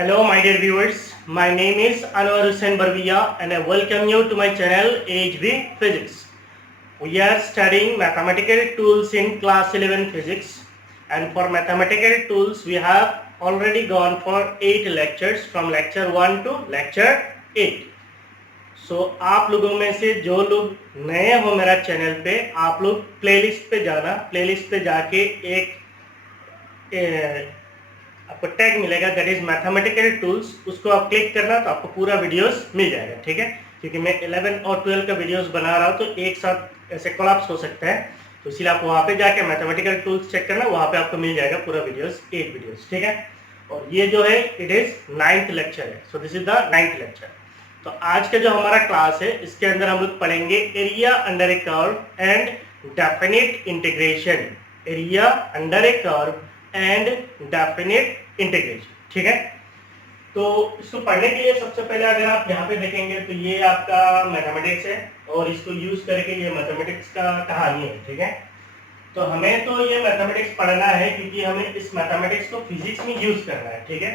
Hello, my dear viewers. My name is Anwar Hussain Barbiya and I welcome you to my channel HB Physics. We are studying mathematical tools in class 11 physics, and for mathematical tools we have already gone for 8 lectures from lecture 1 to lecture 8. So आप लोगों में से जो लोग नए हो मेरा channel पे, आप लोग प्लेलिस्ट पे जाना, प्लेलिस्ट पे जाके एक आपको टैग मिलेगा दैट इज मैथमेटिकल टूल्स, उसको आप क्लिक करना तो आपको पूरा वीडियोस मिल जाएगा। ठीक है, क्योंकि मैं 11 और 12 का वीडियोस बना रहा हूँ तो एक साथ ऐसे कोलैप्स हो सकता है, तो इसलिए आप वहाँ पे जाके मैथमेटिकल टूल्स चेक करना, वहाँ पे आपको मिल जाएगा पूरा वीडियोस 8 वीडियोस। ठीक है, और ये जो है इट इज 9th लेक्चर है, so this is the 9th lecture. तो आज का जो हमारा क्लास है इसके अंदर हम लोग पढ़ेंगे area under A curve and definite integration. Area under A curve and definite integration. ठीक है, तो इसको पढ़ने के लिए सबसे पहले अगर आप यहाँ पे देखेंगे तो ये आपका मैथमेटिक्स है और इसको यूज करके ये मैथमेटिक्स का कहानी है। ठीक है, तो हमें तो ये मैथमेटिक्स पढ़ना है क्योंकि हमें इस मैथमेटिक्स को फिजिक्स में यूज करना है। ठीक है,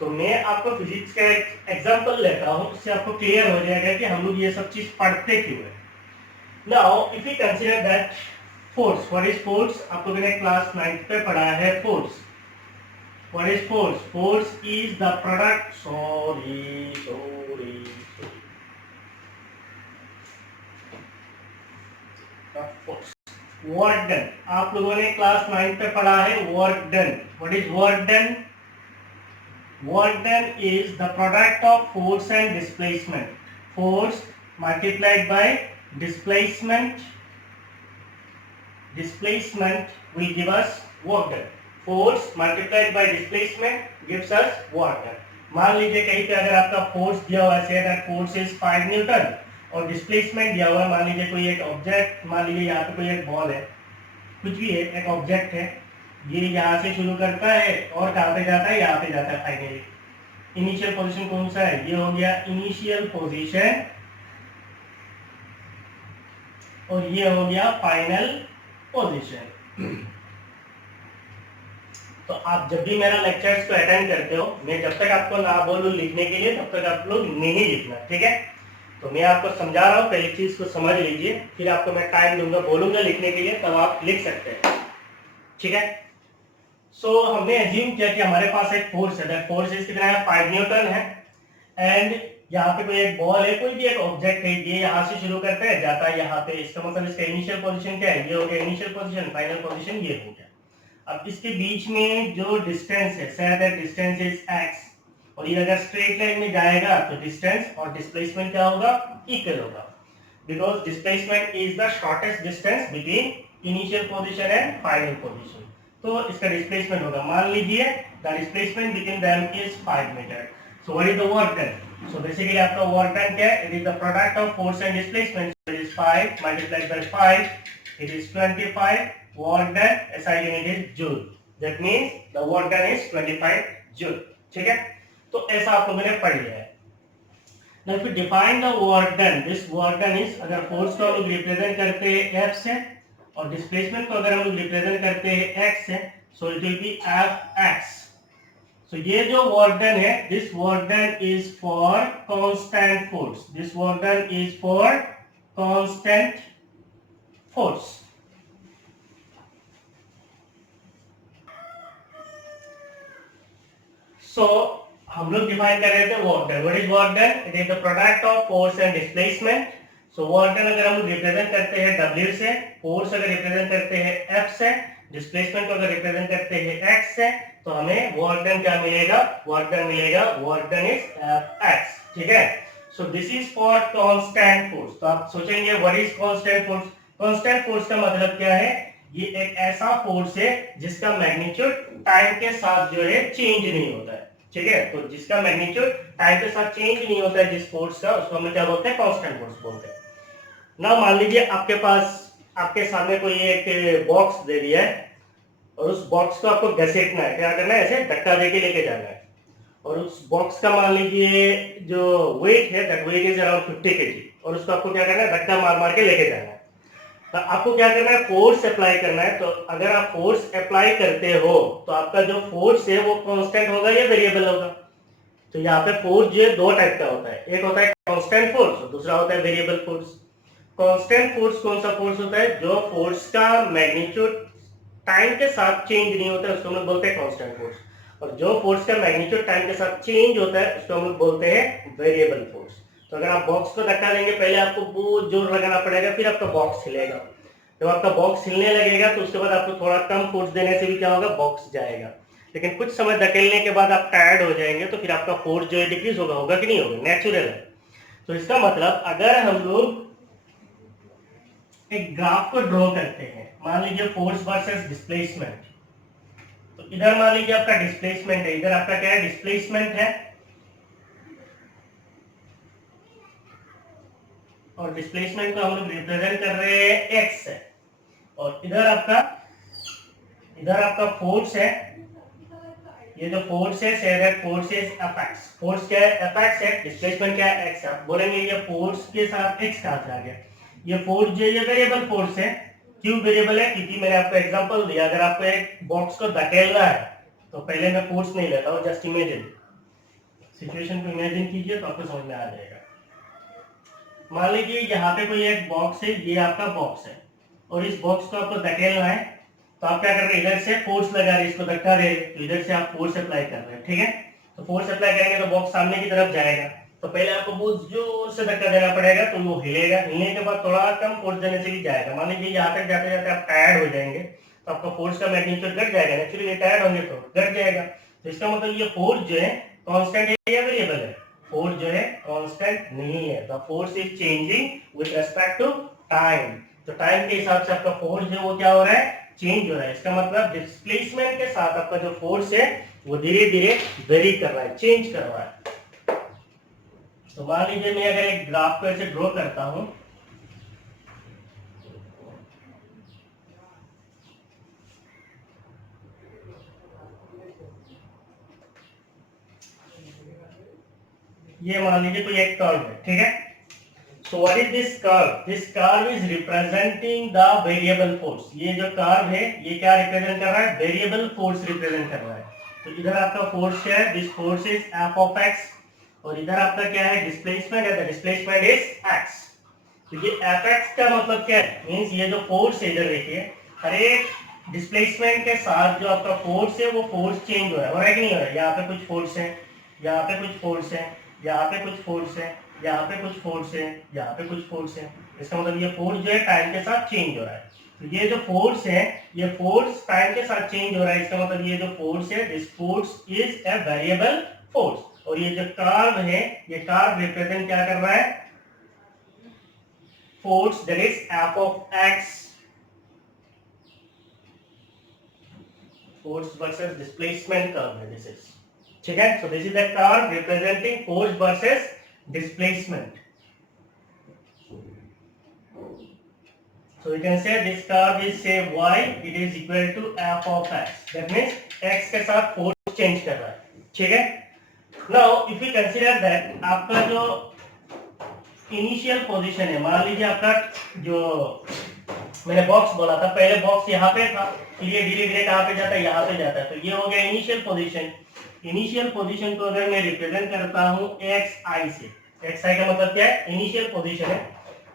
तो मैं आपको फिजिक्स का एक एग्जांपल लेता हूँ, इससे आपको क्लियर हो जाएगा कि हम लोग ये सब चीज पढ़ते क्यों है। Now if you consider that force, what is force, आपको मैंने क्लास 9th पे पढ़ा है force. What is force? Force is the product, force work done. आप लोगों ने क्लास 9th पे पढ़ा है work done. What is work done? Work done is the product of force and displacement. Force multiplied by displacement. Displacement will give us work done. Force multiplied by displacement gives us work done. मान लीजिए कहीं पे अगर आपका force दिया हुआ है, that force is 5 Newton और डिस्प्लेसमेंट दिया हुआ है, मान लीजिए कोई एक ऑब्जेक्ट, मान लीजिए यहाँ पे कोई एक बॉल है, कुछ भी है, एक ऑब्जेक्ट है, ये यहाँ से शुरू करता है और कहाँ पे जाता है, यहाँ पे जाता है फाइनली। इनिशियल पोजीशन कौन सा है? ये हो गया इनिशियल पोजीशन और ये हो गया फाइनल पोजीशन। तो आप जब भी मेरा लेक्चर्स को अटेंड करते हो, मैं जब तक आपको ना बोलूं लिखने के लिए तब तक आप लोग नहीं लिखना। ठीक है, तो मैं आपको समझा रहा हूँ, पहली चीज को समझ लीजिए, फिर आपको मैं टाइम दूंगा, बोलूंगा लिखने के लिए, तब आप लिख सकते हैं। ठीक है, सो हमने एज्यूम किया कि हमारे पास एक फोर्स है, दैट फोर्स इज कितना है? 5 न्यूटन है, एंड यहाँ पे कोई एक बॉल है, कोई भी एक ऑब्जेक्ट है, ये यहाँ से शुरू करता है, जाता है यहाँ पे, इसका मतलब इसका इनिशियल पोजीशन क्या है? ये हो गया इनिशियल पोजीशन, फाइनल पोजीशन ये हो गया। अब इसके बीच में जो डिस्टेंस है, say that distance is x, और ये अगर स्ट्रेट लाइन में जाएगा तो डिस्टेंस और डिस्प्लेसमेंट क्या होगा? इक्वल होगा, because displacement is the shortest distance between initial position and final position. तो इसका डिस्प्लेसमेंट होगा, मान लीजिए the displacement between them is 5 metre. So what is the work done? So basically आपका वर्क डन क्या है? It is the product of force and displacement, it is 5 multiplied by 5, it is 25। Work done SI unit is joule, that means the work done is 25 joule. ठीक है, तो ऐसा आप लोगों ने पढ़ लिया है। Now if you define the work done, this work done is, अगर फोर्स को हम लोग रिप्रेजेंट करते हैं F से और डिस्प्लेसमेंट को अगर हम लोग रिप्रेजेंट करते हैं x से, so it will be Fx। So ये जो वर्क डन है, this work done is for constant force, this work done is for constant force. So हम लोग डिफाइन कर रहे थे work done. What is work done? It is the product of force and displacement. So work done अगर हम लोग represent करते हैं W से, फोर्स अगर रिप्रेजेंट करते हैं F से, डिस्प्लेसमेंट को अगर रिप्रेजेंट करते हैं x से, तो हमें वर्क डन क्या मिलेगा? वर्क डन मिलेगा, वर्क डन इज Fx। ठीक है, so this is for constant force. तो आप सोचेंगे what is constant force? Constant force का मतलब क्या है? ये एक ऐसा फोर्स है जिसका मैग्नीट्यूड टाइम के साथ जो है चेंज नहीं होता है। ठीक है, तो जिसका मैग्नीट्यूड टाइम के साथ चेंज नहीं होता है, जिस फोर्स का, उसको हम क्या बोलते हैं? कांस्टेंट फोर्स बोलते हैं। ना मान लीजिए आपके पास, आपके सामने कोई एक बॉक्स दे दिया है और उस बॉक्स को आपको घसीटना है, क्या करना है? ऐसे धक्का देके लेके जाना है, और उस बॉक्स का मान लीजिए जो वेट है, that weight is around 50 kg, और उसको आपको क्या करना है? धक्का मार मार के लेके जाना है। तो आपको क्या करना है? फोर्स अप्लाई करना है। तो अगर आप फोर्स अप्लाई करते हो तो आपका जो फोर्स है वो कांस्टेंट होगा या वेरिएबल होगा? तो यहाँ पे फोर्स जो है दो टाइप का होता है, एक होता है कांस्टेंट फोर्स और दूसरा होता है वेरिएबल फोर्स। कांस्टेंट फोर्स कौन सा फोर्स होता है? जो फोर्स का मैग्नीट्यूड टाइम के साथ चेंज नहीं होता है उसको हम लोग बोलते हैं कांस्टेंट फोर्स, और जो फोर्स का मैग्नीट्यूड टाइम के साथ चेंज होता है उसको हम लोग बोलते हैं वेरिएबल फोर्स। तो अगर आप बॉक्स को धक्का देंगे, पहले आपको बहुत जोर लगाना पड़ेगा, फिर आपका बॉक्स हिलेगा। जब आपका बॉक्स हिलने लगेगा तो उसके बाद आपको थोड़ा कम फोर्स देने से भी क्या होगा, बॉक्स जाएगा। लेकिन कुछ समय धकेलने के बाद आप टायर्ड हो जाएंगे तो फिर आपका फोर्स जो है डिक्रीज होगा कि नहीं होगा? नेचुरल है। तो इसका मतलब अगर हम लोग एक ग्राफ को ड्रॉ करते हैं, मान लीजिए फोर्स वर्सेस डिस्प्लेसमेंट, तो इधर मान लीजिए आपका डिस्प्लेसमेंट है, इधर आपका क्या है, डिस्प्लेसमेंट है, और डिस्प्लेसमेंट को हम लोग रिप्रेजेंट कर रहे हैं एक्स है, और इधर आपका फोर्स है, ये जो फोर्स है say that force is FX. Force क्या है? एफएक्स है। डिस्प्लेसमेंट क्या है? एक्स है। आप बोलेंगे ये फोर्स के साथ एक्स कहां से आ गया? ये फोर्स जो ये वेरिएबल फोर्स है। क्यों वेरिएबल है? क्योंकि मैंने आपको एग्जांपल दिया, अगर आपको एक बॉक्स को धकेलना है तो पहले मैं फोर्स नहीं लेता हूं, जस्ट इमेजिन, सिचुएशन को इमेजिन कीजिए तो आपको समझ में आ जाएगा। मान लीजिए यहाँ पे कोई एक बॉक्स है, ये आपका बॉक्स है, और इस बॉक्स को आपको धकेलना है, तो आप क्या कर रहे हैं, इधर से फोर्स लगा रहे हैं, इसको धक्का दे रहे हैं, तो इधर से आप फोर्स अप्लाई कर रहे हैं, ठीक है। तो फोर्स अप्लाई करेंगे तो बॉक्स सामने की तरफ जाएगा, तो पहले आपको बहुत जोर से धक्का देना पड़ेगा, तो वो हिलेगा, हिलने के बाद थोड़ा कम फोर्स देने से भी जाएगा। मान लीजिए यहाँ तक जाते जाते आप टायर्ड हो जाएंगे, तो आपका फोर्स का मैग्नीट्यूड घट जाएगा, नेचुरली टायर्ड होंगे तो घट जाएगा। तो इसका मतलब ये फोर्स जो है कांस्टेंट है या वेरिएबल है? फोर्स जो है कांस्टेंट नहीं है, the force is changing with respect to time. तो टाइम के हिसाब से आपका फोर्स जो वो क्या हो रहा है, चेंज हो रहा है। इसका मतलब डिस्प्लेसमेंट के साथ आपका जो फोर्स है वो धीरे धीरे वेरी कर रहा है, चेंज कर रहा है। तो मान लीजिए मैं अगर एक ग्राफ को ऐसे ड्रॉ करता हूं, ये मान लीजिए कोई एक कर्व है, ठीक है। So what is this curve? This curve is representing the variable force. ये जो curve है ये क्या रिप्रेजेंट कर रहा है? वेरिएबल फोर्स रिप्रेजेंट कर रहा है। तो इधर आपका फोर्स क्या है? This force is F of x, और इधर आपका क्या है? डिस्प्लेसमेंट है, द डिस्प्लेसमेंट इज एक्स। तो ये एफ एक्स का मतलब क्या है? मींस ये जो फोर्स है, इधर देखिए, हर एक डिस्प्लेसमेंट के साथ जो आपका फोर्स है वो फोर्स चेंज हो रहा है कि नहीं हो रहा है? यहाँ पे कुछ फोर्स है, यहाँ पे कुछ फोर्स है, यहाँ पे कुछ फोर्स है, यहाँ पे कुछ फोर्स है, यहाँ पे कुछ फोर्स है। इसका मतलब ये फोर्स जो है टाइम के साथ चेंज हो रहा है। तो ये जो फोर्स है, ये फोर्स टाइम के साथ चेंज हो रहा है, इसका मतलब ये जो फोर्स है, this force is a variable force. और ये जो कर्व है, ये कर्व रिप्रेजेंट क्या कर रहा है? Force, that is F of x. Force versus displacement curve है दिस इज, ठीक है। So this is the curve representing force versus displacement. So we can say this curve is say y, it is equal to f of x. That means x के साथ force change कर रहा है, ठीक है। Now if we consider that आपका जो initial position है, मान लीजिए आपका जो मैंने बॉक्स बोला था, पहले बॉक्स यहाँ पे था, फिर ये धीरे धीरे कहाँ पे जाता है, यहाँ पे जाता है, तो ये हो गया इनिशियल पोजीशन। इनिशियल पोजीशन को अगर मैं रिप्रेजेंट करता हूँ एक्स आई से, एक्स आई का मतलब क्या है? इनिशियल पोजीशन है,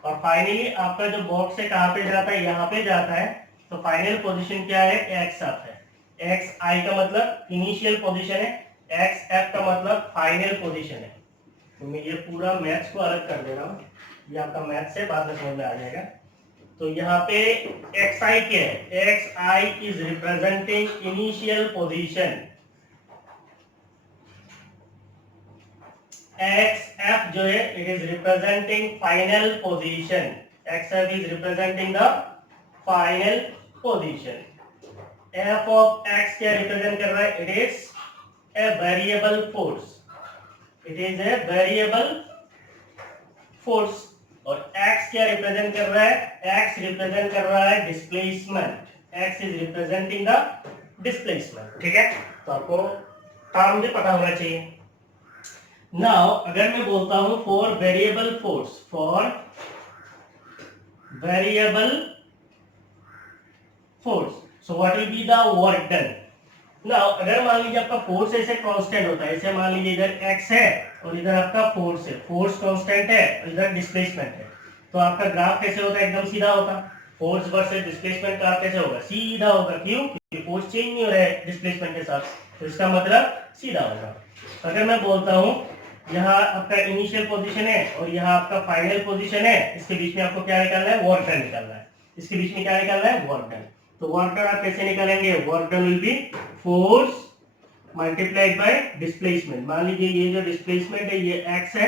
और फाइनली आपका जो बॉक्स है कहाँ पे जाता है? यहाँ पे जाता है, तो फाइनल पोजीशन क्या है? एक्स एफ है। एक्स आई का मतलब इनिशियल पोजीशन है, एक्स एफ का मतलब फाइनल पोजीशन है। तो मैं ये पूरा मैथ्स को अलग कर दे रहा हूँ, ये आपका मैथ्स है, बाद में समझ में आ जाएगा। तो यहाँ पे एक्स आई क्या है? X I is representing initial position, x F जो है it is representing final position, x F is representing the final position. F of x क्या रिप्रेजेंट कर रहा है? It is a variable force, it is a variable force. और x क्या represent कर रहा है? x रिप्रेजेंट कर रहा है displacement, x is representing the displacement, ठीक है। तो आपको टर्म भी पता होना चाहिए। नाउ अगर मैं बोलता हूं for variable force, for variable force, so what will be the work done? ना अगर मान लीजिए आपका फोर्स ऐसे कांस्टेंट होता है, ऐसे मान लीजिए इधर x है और इधर आपका फोर्स है, फोर्स कांस्टेंट है और इधर डिस्प्लेसमेंट है, तो आपका ग्राफ कैसे होता है? एकदम सीधा होता। फोर्स वर्सेस डिस्प्लेसमेंट का कैसे होगा? सीधा होगा। क्यों? क्योंकि फोर्स चेंज नहीं हो रहा है डिस्प्लेसमेंट के साथ, तो इसका मतलब सीधा होगा। अगर मैं बोलता हूँ यहाँ आपका इनिशियल पोजीशन है और यहाँ आपका फाइनल पोजीशन है, इसके बीच में आपको क्या निकालना है? वर्क डन निकालना है। इसके बीच में क्या निकालना है? Work done. तो वर्क डन आप कैसे निकालेंगे? Work done will B force multiplied by displacement. मान लीजिए ये जो डिस्प्लेसमेंट है ये x है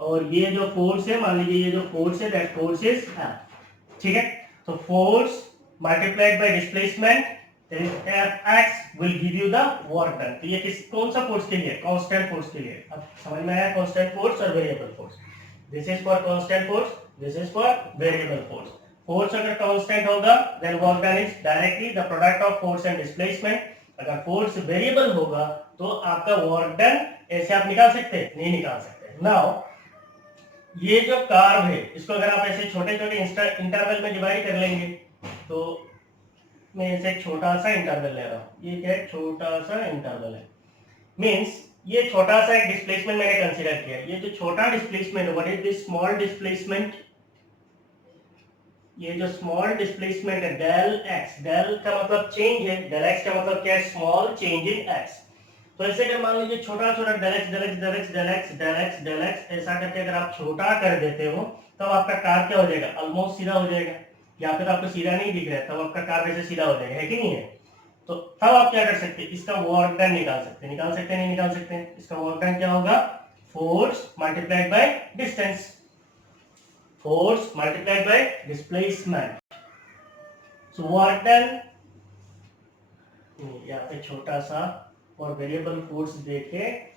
और ये जो फोर्स है, मान लीजिए ये जो फोर्स है दैट फोर्स इज F। ठीक है, तो force multiplied by displacement Fx will give you the work done। तो ये कौन सा फोर्स के लिए? कांस्टेंट फोर्स के लिए। अब समझ में आया कांस्टेंट फोर्स और variable force? This is for constant force, this is for variable force. Force अगर कांस्टेंट होगा then work done is directly the product of force and displacement. अगर फोर्स वेरिएबल होगा तो आपका वर्क डन ऐसे आप निकाल सकते हैं? नहीं निकाल सकते। नाउ ये जो कर्व है इसको अगर आप ऐसे छोटे छोटे इंटरवल में डिवाइड कर लेंगे, तो मैं ऐसे एक छोटा सा इंटरवल ले रहा हूँ, ये क्या है? छोटा सा इंटरवल है। मींस ये छोटा सा एक डिस्प्लेसमेंट मैंने कंसीडर किया। ये जो छोटा displacement, what is this small displacement? ये जो स्मॉल डिस्प्लेसमेंट है डेल एक्स, डेल का मतलब चेंज है, डेल एक्स का मतलब क्या है? Small change in x. तो ऐसे अगर मान लीजिए छोटा छोटा del x del x del x del x del x del x ऐसा करके अगर आप छोटा कर देते हो तब आपका कार क्या हो जाएगा? ऑलमोस्ट सीधा हो जाएगा। या फिर आपको सीधा नहीं दिख रहा है तब आपका कार वैसे सीधा हो जाएगा, है कि नहीं है? तो तब आप क्या कर सकते हैं? इसका वर्क डन निकाल सकते हैं। निकाल सकते हैं? नहीं निकाल सकते हैं? इसका वर्क डन क्या होगा? Force multiplied by distance, force multiplied by displacement. So work done यहाँ पे छोटा सा और वेरिएबल फोर्स देखे,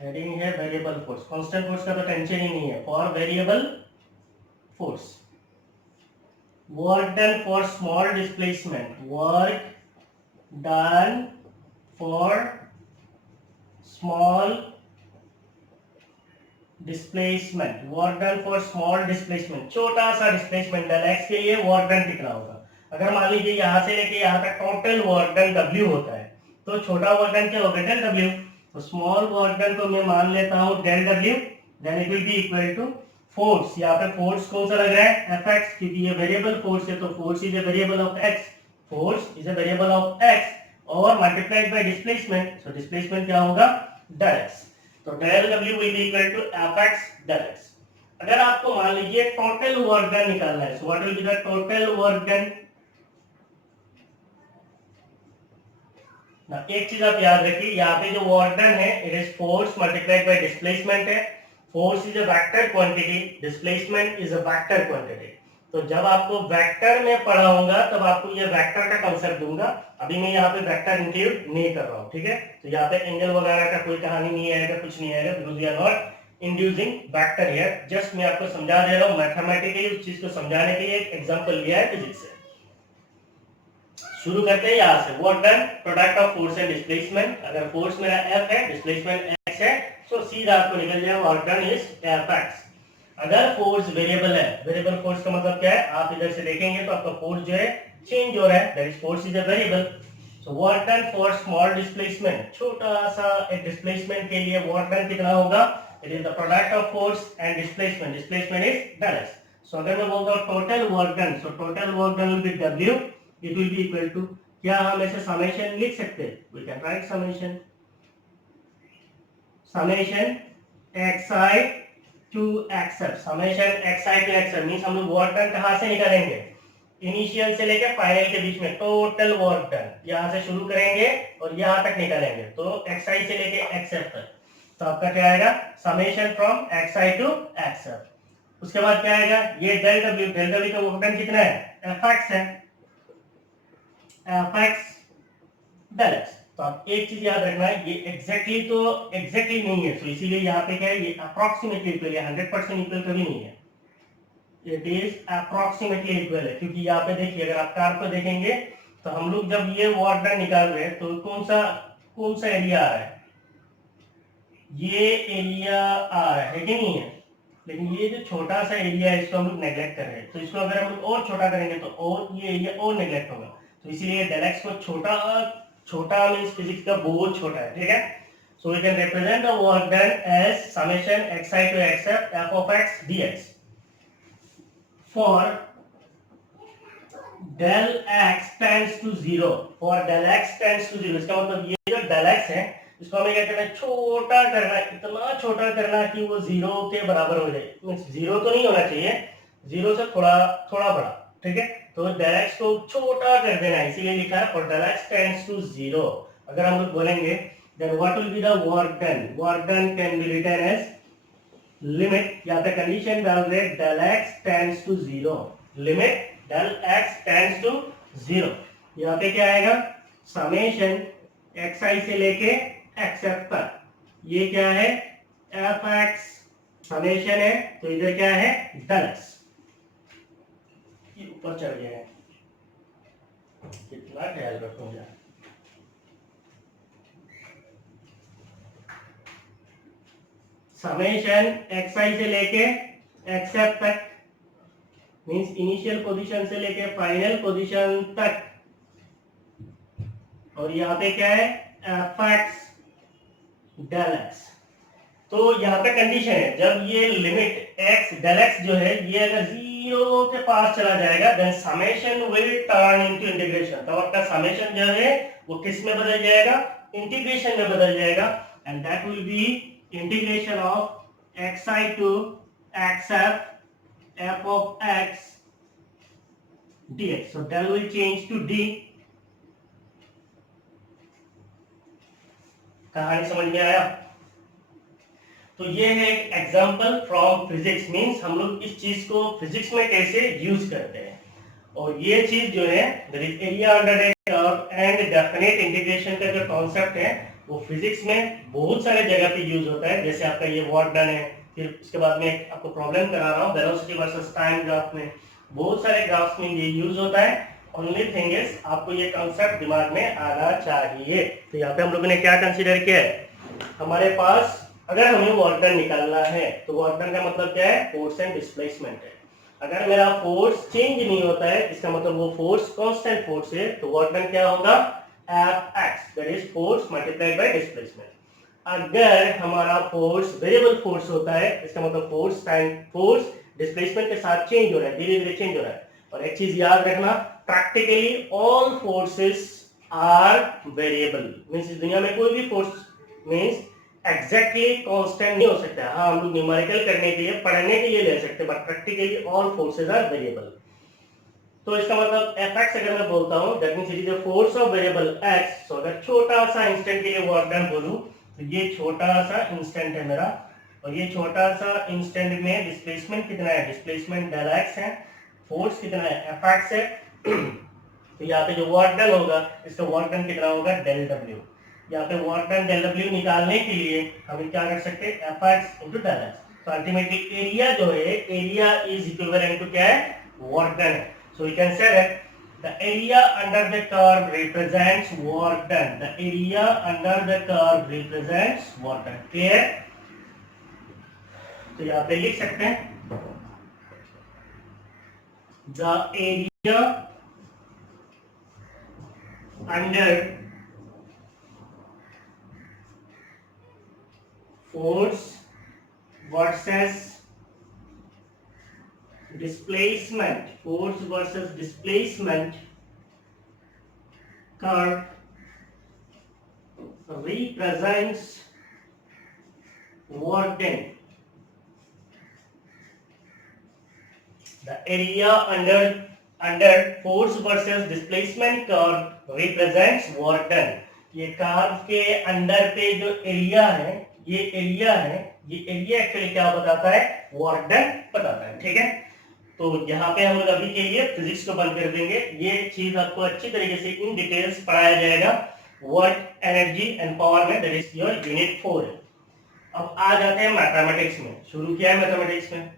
हेडिंग है वेरिएबल फोर्स। कांस्टेंट फोर्स का तो टेंशन ही नहीं है। For variable force, work done for small displacement, work done for small displacement, work done for small displacement, छोटा सा डिस्प्लेसमेंट डेल एक्स के लिए वर्क डन कितना होगा? अगर मान लीजिए यहां से लेके यहां तक टोटल वर्क डन W होता है, तो छोटा वर्क डन क्या होगा? Del W। तो स्मॉल वर्क डन को मैं मान लेता हूं del W, then it will be equal to force. यहाँ पे फोर्स कौन सा लग रहा है? Fx, क्योंकि ये वेरिएबल फोर्स है तो force is a variable of x, force is a variable of x और multiplied by displacement. So displacement क्या होगा? Del x। तो del W will be equal to Fx del x। अगर आपको मान लीजिए टोटल वर्क डन निकालना है, so what will be the total work done? ना एक चीज आप याद रखिए, यहाँ पे जो वर्क डन है it is force multiplied by displacement है। Force is a vector quantity, displacement is a vector quantity. तो जब आपको वेक्टर में पढ़ाऊंगा तब आपको ये वेक्टर का कांसेप्ट दूंगा। अभी मैं यहाँ पे वेक्टर इंक्लूड नहीं कर रहा हूँ, ठीक है? तो यहाँ पे एंगल वगैरह का कोई कहानी नहीं आएगा, कुछ नहीं आएगा, because we are not inducing vector here. Just मैं आपको समझा दे रहा हूँ मैथमेटिकली, उस चीज को समझाने के लिए एक एग्जांपल लिया है फिजिक्स से। शुरू करते हैं यहाँ से। Work done product of force and displacement. अगर फोर्स मेरा F है, डिस्प्लेसमेंट x है, तो सीधा आपको निकल जाएगा वर्क डन इज Fx। अगर फोर्स वेरिएबल है, वेरिएबल फोर्स का मतलब क्या है? आप इधर से देखेंगे तो आपका फोर्स जो है चेंज हो रहा है, that is force is a variable. So work done for small displacement, छोटा सा एक डिस्प्लेसमेंट के लिए वर्क डन कितना होगा? It is the product of force and displacement, displacement is del x। सो अगर मैं बोलता हूं total work done, so total work done will be W, it will be equal to, क्या हम ऐसे समेशन लिख सकते हैं? we can write summation, summation xi to xf, summation xi to xf means हम लोग वर्क डन कहां से निकालेंगे? इनिशियल से लेकर फाइनल के बीच में टोटल वर्क डन यहां से शुरू करेंगे और यहां तक निकालेंगे, तो xi से लेकर xf तक। तो आपका क्या आएगा? Summation from xi to xf। उसके बाद क्या आएगा? ये डेल w, डेल w का वर्क डन कितना है? fx है, Fx del x। तो आप एक चीज याद रखना है, ये एग्जैक्टली तो एग्जैक्टली नहीं है, तो इसीलिए यहाँ पे क्या है? ये अप्रोक्सीमेटली इक्वल है, 100% इक्वल कभी नहीं है, इट इज अप्रोक्सीमेटली इक्वल है। क्योंकि यहाँ पे देखिए, अगर आप कार को देखेंगे तो हम लोग जब ये वर्क डन निकाल रहे हैं तो कौन सा एरिया आ रहा है? ये एरिया आ रहा है कि नहीं है? लेकिन ये जो छोटा सा एरिया है इसको हम लोग नेग्लेक्ट कर रहे हैं, तो इसको अगर हम लोग और छोटा करेंगे तो और ये एरिया और नेग्लेक्ट होगा, तो इसीलिए डेल एक्स को छोटा छोटा मींस फिजिक्स का बहुत छोटा है, ठीक है। So we can represent the work done as summation xi to xf f of x dx for del x tends to 0, for del x tends to 0, इसका मतलब ये जो del x है इसको हमें क्या करना है, छोटा करना है, इतना छोटा करना है कि वो 0 के बराबर हो जाए, मींस 0 तो नहीं होना चाहिए, 0 से थोड़ा थोड़ा बड़ा, ठीक है। तो del x को छोटा कर देना है, इसीलिए लिखा है for del x tends to 0। अगर हम लोग बोलेंगे then what will be the work done, work done can be written as limit या फिर कंडीशन डाल दे del x tends to 0, limit del x tends to 0, यहाँ पे क्या आएगा समेशन xi से लेके xf तक, ये क्या है fx समेशन है, तो इधर क्या है del x, ये ऊपर चढ़ गया है, कितना ख्याल रखूंगा। समेशन xi से लेके xf तक मींस इनिशियल पोजीशन से लेके फाइनल पोजीशन तक, और यहाँ पे क्या है fx del x। तो यहाँ पे कंडीशन है जब ये लिमिट x del x जो है ये अगर 0 के पास चला जाएगा then summation will turn into integration, तो आपका समेशन जो है वो किस में बदल जाएगा, इंटीग्रेशन में बदल जाएगा, and that will B integration of xi to xf f of x dx, so del will change to d। कहानी समझ में आया? तो ये है एक एग्जांपल फ्रॉम फिजिक्स, मींस हम लोग इस चीज को फिजिक्स में कैसे यूज करते हैं, और ये चीज जो है that is area under A curve and definite integration का जो कॉन्सेप्ट है वो फिजिक्स में बहुत सारे जगह पे यूज होता है, जैसे आपका ये वर्क डन है, फिर उसके बाद में आपको प्रॉब्लम करा रहा हूँ वेलोसिटी वर्सेस टाइम ग्राफ में, बहुत सारे ग्राफ्स में ये यूज होता है। ओनली थिंग इज आपको ये कॉन्सेप्ट दिमाग में आना चाहिए। तो यहाँ पे हम लोगों ने क्या कंसीडर किया है, हमारे पास अगर हमें वर्क डन निकालना है तो वर्क डन का मतलब क्या है, फोर्स एंड डिस्प्लेसमेंट है। अगर मेरा फोर्स चेंज नहीं होता है इसका मतलब वो फोर्स कांस्टेंट फोर्स है, तो वर्क डन क्या होगा Fx, that is force multiplied by displacement. अगर हमारा फोर्स वेरिएबल फोर्स होता है इसका मतलब फोर्स टाइम फोर्स डिस्प्लेसमेंट के साथ चेंज हो रहा है, धीरे धीरे चेंज हो रहा है। और एक चीज याद रखना, practically all forces are variable, means इस दुनिया में कोई भी फोर्स मींस एग्जैक्टली कांस्टेंट नहीं हो सकता। हाँ हम लोग न्यूमेरिकल करने के लिए पढ़ने के लिए ले सकते हैं, but practically all forces are variable. तो इसका मतलब Fx अगर मैं बोलता हूं that means it is the force of variable x। सो अगर छोटा सा इंस्टेंट के लिए वर्क डन बोलूं तो ये छोटा सा इंस्टेंट है मेरा, और ये छोटा सा इंस्टेंट में डिस्प्लेसमेंट कितना है, डिस्प्लेसमेंट del x है, फोर्स कितना है Fx है। तो यहाँ पे जो वर्क डन होगा इसका वर्क डन कितना होगा del w। यहाँ पे वर्क डन del w निकालने के लिए हम क्या कर सकते हैं Fx into del x। तो अल्टीमेटली एरिया जो है एरिया इज इक्विवेलेंट टू क्या है वर्क डन है। So we can say that the area under the curve represents work done. The area under the curve represents work done. Clear? तो यहाँ पे लिख सकते हैं the area under force versus displacement, force versus displacement curve represents work done. The area under force versus displacement curve represents work done. ये curve के अंदर पे जो एरिया है ये एरिया है, ये एरिया एक्चुअली क्या बताता है, वर्क डन बताता है, ठीक है। तो यहाँ पे हम लोग अभी के लिए फिजिक्स को बंद कर देंगे, ये चीज आपको अच्छी तरीके से इन डिटेल्स पढ़ाया जाएगा वर्क एनर्जी एंड पावर में, दैट इज योर यूनिट 4। अब आ जाते हैं मैथमेटिक्स में, शुरू किया है मैथमेटिक्स में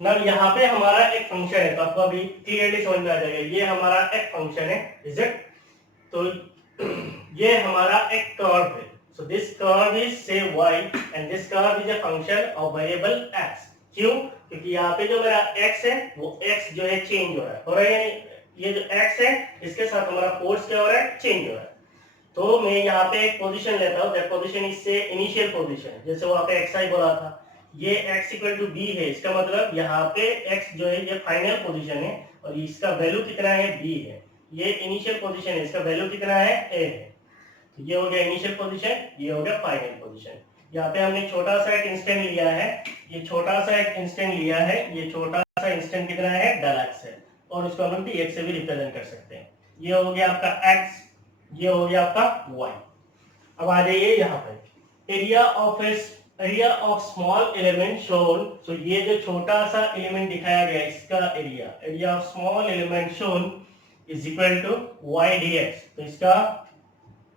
ना। यहाँ पे हमारा एक फंक्शन है, तो आपको अभी क्लियरली समझ में आ जाएगा, ये हमारा एक फंक्शन है, इज इट। तो ये हमारा एक कर्व है, so this curve is say y and this curve is a function of variable x, क्यों? क्योंकि यहाँ पे जो मेरा x है वो x जो है चेंज हो रहा है या नहीं? ये जो x है इसके साथ हमारा फोर्स क्या हो रहा है? चेंज हो रहा है। तो मैं यहाँ पे एक पोजीशन लेता हूँ, दैट पोजीशन इससे इनिशियल पोजीशन है, जैसे वहां पे xi बोला था, ये x इक्वल टू b है, इसका मतलब यहाँ पे x जो है ये फाइनल पोजीशन है और इसका वैल्यू कितना है? b है। ये इनिशियल पोजीशन है, इसका वैल्यू कितना है? a है। तो ये हो गया इनिशियल पोजीशन, ये हो गया फाइनल पोजीशन। यहाँ पे हमने छोटा सा एक इंस्टेंट लिया है, ये छोटा सा एक इंस्टेंट लिया है, ये छोटा सा इंस्टेंट कितना है? डेल x है, और इसको हम dx से भी रिप्रेजेंट कर सकते हैं। ये हो गया आपका x, ये हो गया आपका y। अब आ जाइए यहाँ पे area of small element shown. तो ये जो छोटा सा एलिमेंट दिखाया गया इसका area of small element shown is equal to y dx। तो इसका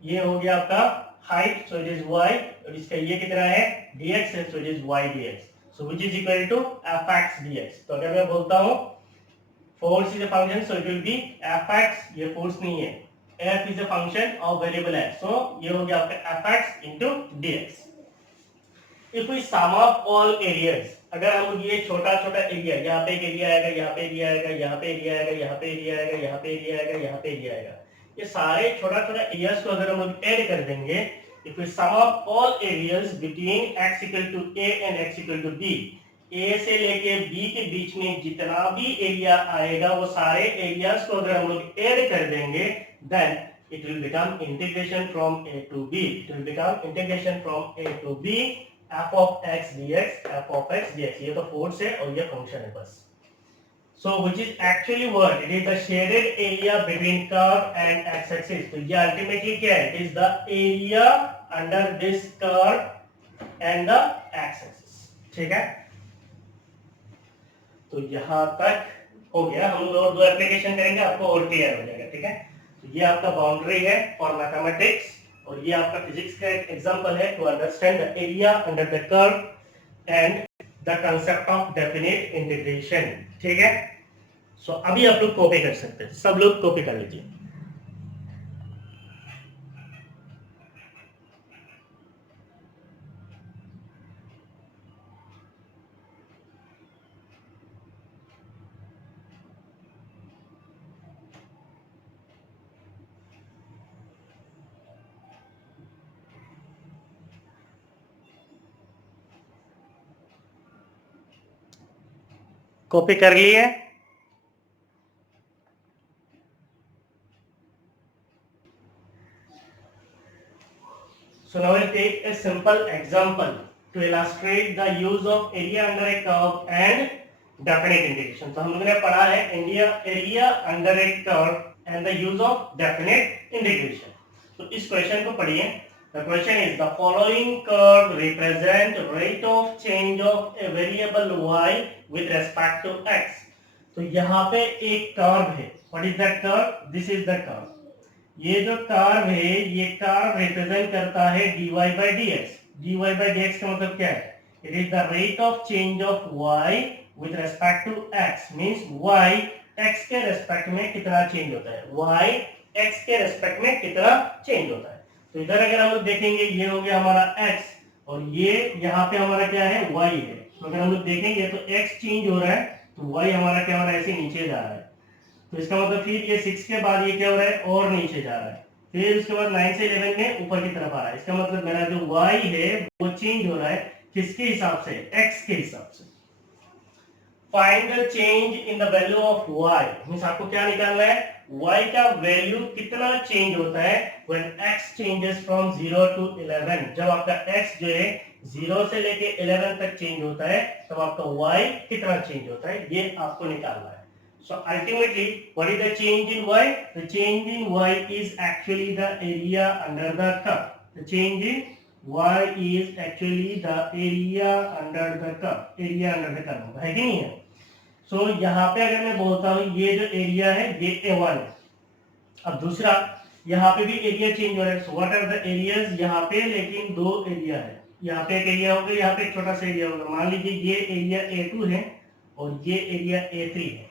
ये हो गया आपका height, so it is y, और इसका ये कितना है? dx है, so it is y dx, so which is equal to fx dx। तो अगर मैं बोलता हूँ force is a function, so it will be fx, ये फोर्स नहीं है, f is a function of variable x, so ये हो गया आपका fx into dx। If we sum up all areas, अगर हम ये छोटा छोटा एरिया, यहाँ पे एक एरिया आएगा, यहाँ पे एरिया आएगा, यहाँ पे एरिया आएगा, यहाँ पे एरिया आएगा, यहाँ पे एरिया आएगा, यहाँ पे एरिया आएगा, ये सारे छोटा छोटा एरियाज को अगर हम लोग ऐड कर देंगे, if we sum up all areas between x equal to a and x equal to b, a से लेके b के बीच में जितना भी एरिया आएगा वो सारे एरियाज को अगर हम लोग ऐड कर देंगे, then it will become integration from a to b, it will become integration from a to b, f of x dx, f of x dx। ये तो फोर्स है और ये फंक्शन है बस। So which is actually what? It is the shaded area between curve and x-axis। तो ये ultimately क्या है? It is the area under this curve and the x-axis। ठीक है? तो यहाँ तक हो गया। हम और दो एप्लीकेशन करेंगे, आपको और क्लियर हो जाएगा। ठीक है? तो ये आपका बाउंड्री है फॉर मैथमेटिक्स, और ये आपका फिजिक्स का एक एग्जांपल है to understand the area under the curve and the concept of definite integration. ठीक है? सो अभी आप लोग कॉपी कर सकते हैं, सब लोग कॉपी कर लीजिए। कॉपी कर लिए? So now we'll take a simple example to illustrate the use of area under a curve and definite integration। तो हम लोगों ने पढ़ा है area under a curve and the use of definite integration। तो इस क्वेश्चन को पढ़िए। The question is the following curve represent rate of change of a variable y with respect to x। तो यहाँ पे एक कर्व है। What is that curve? This is the curve। ये जो कर्व है, ये कर्व रिप्रेजेंट करता है dy by dx। dy by dx का मतलब क्या है? It is the rate of change of y with respect to x, means y x के रेस्पेक्ट में कितना चेंज होता है, y x के रेस्पेक्ट में कितना चेंज होता है। तो इधर अगर हम लोग देखेंगे, ये हो गया हमारा x और ये यहाँ पे हमारा क्या है? y है। तो अगर हम लोग देखेंगे तो x चेंज हो रहा है, तो y हमारा क्या हो रहा है? ऐसे नीचे जा रहा है। तो इसका मतलब फिर ये 6 के बाद ये क्या हो रहा है? और नीचे जा रहा है। फिर उसके बाद 9 से 11 में ऊपर की तरफ आ रहा है। इसका मतलब मेरा जो y है वो चेंज हो रहा है किसके हिसाब से? x के हिसाब से। Find the change in the value of y, means आपको क्या निकालना है? y का वैल्यू कितना चेंज होता है when x changes from 0 to 11। जब आपका x जो है 0 से लेके 11 तक चेंज होता है, तब आपका y कितना चेंज होता है, ये आपको निकालना है। So ultimately, what is the change in y? The change in y is actually the area under the curve. The change in y is actually the area under the curve. Area under the curve है कि नहीं है? So यहाँ पे अगर मैं बोलता हूँ ये जो एरिया है ये A1 है। अब दूसरा यहाँ पे भी एरिया चेंज हो रहा है। So what are the areas? यहाँ पे लेकिन दो एरिया है। यहाँ पे एक एरिया होगा, यहाँ पे एक छोटा सा एरिया होगा। मान लीजिए ये एरिया A2 है और ये एरिया A3 है।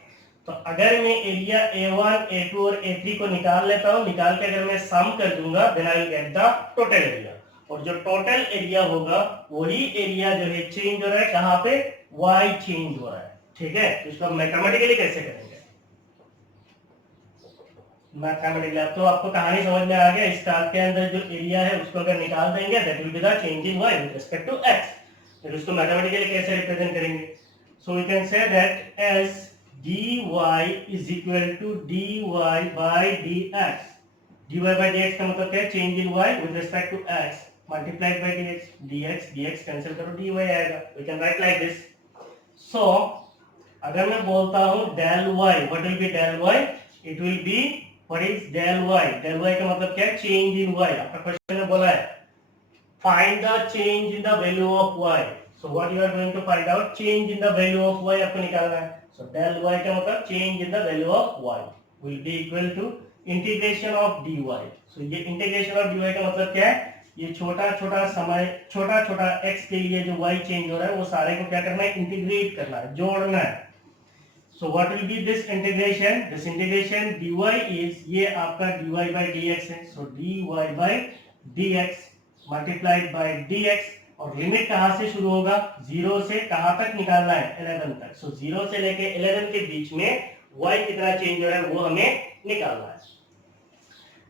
तो अगर मैं एरिया A1, A2 और A3 को निकाल लेता हूँ, निकाल के अगर मैं सम कर दूंगा, then I will get the total area. और जो टोटल एरिया होगा वही एरिया जो है चेंज हो रहा है कहाँ पे? y चेंज हो रहा है, ठीक है। तो इसको मैथमेटिकली कैसे करेंगे, मैथमेटिकली। अब तो आपको कहानी समझ में आ गया। इस कार्ड के अंदर जो एरिया है उसको अगर निकाल देंगे that will be the change in y with respect to x। फिर उसको मैथमेटिकली कैसे रिप्रेजेंट करेंगे, so we can say that as dy is equal to dy by dx। dy by dx का मतलब क्या है, change in y with respect to x multiplied by dx, dx cancel करो dy आएगा। We can write like this. So अगर मैं बोलता हूं del y, what will be del y, it will be what is del y। del y का मतलब क्या है, चेंज इन y। आपका क्वेश्चन में बोला है find the change in the value of y। So what you are going to find out, change in the value of y आपको निकालना है। सो del y का मतलब change in the value of y will be equal to integration of dy। So ये integration of dy का मतलब क्या है, ये छोटा छोटा समय, छोटा छोटा x के लिए जो y चेंज हो रहा है वो सारे को क्या करना है, इंटीग्रेट करना है, जोड़ना है। So what will be this integration? This integration dy is, ये आपका dy by dx है। So dy by dx multiplied by dx, और लिमिट कहाँ से शुरू होगा, 0 से कहाँ तक निकालना है, 11 तक। So 0 से लेके 11 के बीच में y कितना चेंज हो रहा है वो हमें निकालना है।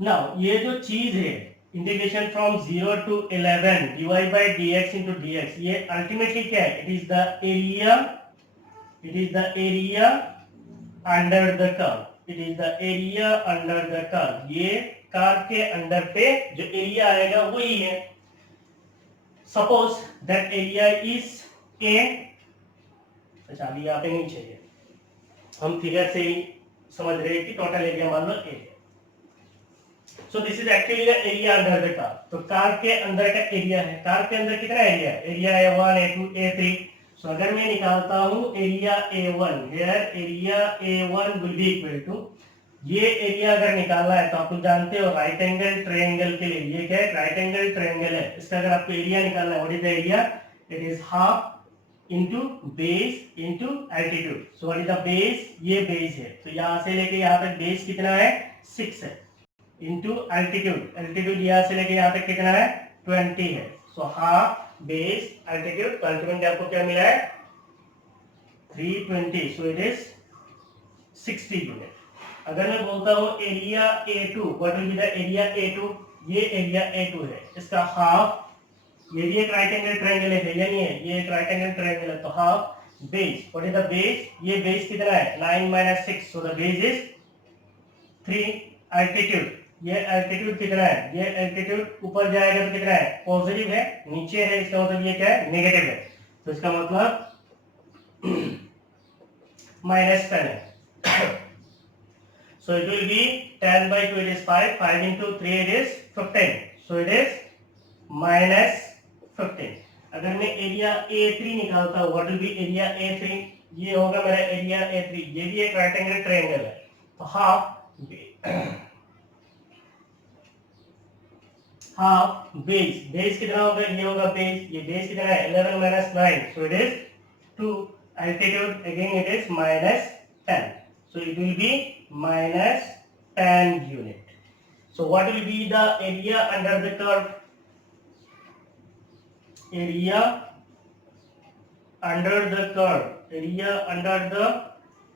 Now ये जो चीज है integration from 0 to 11 dy by dx into dx, ये अल्टीमेटली क्या है, it is the area under the curve। it is the area under the curve। ये कर्व के अंडर पे जो एरिया आएगा वही है। Suppose that area is a, अच्छा अभी यहाँ पे नहीं चाहिए, हम फिगर से ही समझ रहे हैं कि टोटल एरिया मान लो a। So this is actually the area under the curve. तो कर्व के अंदर का एरिया है, कर्व के अंदर कितना एरिया है, एरिया a1 a2 a3। सो अगर मैं निकालता हूं area a1, here area a1 will be equal to, ये एरिया अगर निकालना है तो आप लोग जानते हो राइट एंगल ट्रायंगल के लिए, ये क्या है, राइट एंगल ट्रायंगल है। इसका अगर आपको एरिया निकालना है, what is the area, it is half into base into altitude. So what is the base, ये बेस है, तो यहां से लेके यहां तक बेस कितना है, 6 है, इनटू एल्टीट्यूड, एल्टीट्यूड यहां से लेके यहां तक कितना है, 20 है। सो हाफ बेस एल्टीट्यूड, तो अल्टीमेटली आपको क्या मिला है, 320। सो इट इज 60 यूनिट। अगर मैं बोलता हूं area A2, what will be the area A2, ये एरिया A2 है, इसका हाफ, ये भी एक राइट एंगल ट्रायंगल है या नहीं है, ये एक राइट एंगल ट्रायंगल है, तो half base, what is the base, ये बेस कितना है, 9 - 6, so the base is 3। Altitude, ये एल्टीट्यूड कितना है, ये एल्टीट्यूड ऊपर जाएगा तो कितना है, पॉजिटिव है, नीचे है इसका मतलब ये क्या है, नेगेटिव है, तो इसका मतलब -10 है। So it will be 10 by 2, it is 5, 5 into 3 it is 15, so it is -15। अगर मैं एरिया A3 निकालता हूँ, what will be area A3, ये होगा मेरा एरिया A3, ये भी एक राइट एंगल ट्रायंगल है, तो हाफ बेस, बेस कितना होगा, ये होगा बेस, ये बेस कितना है, 11 - 9, so it is 2। altitude again it is -10, so it will be -10 unit। so what will be the area under the curve, area under the curve, area under the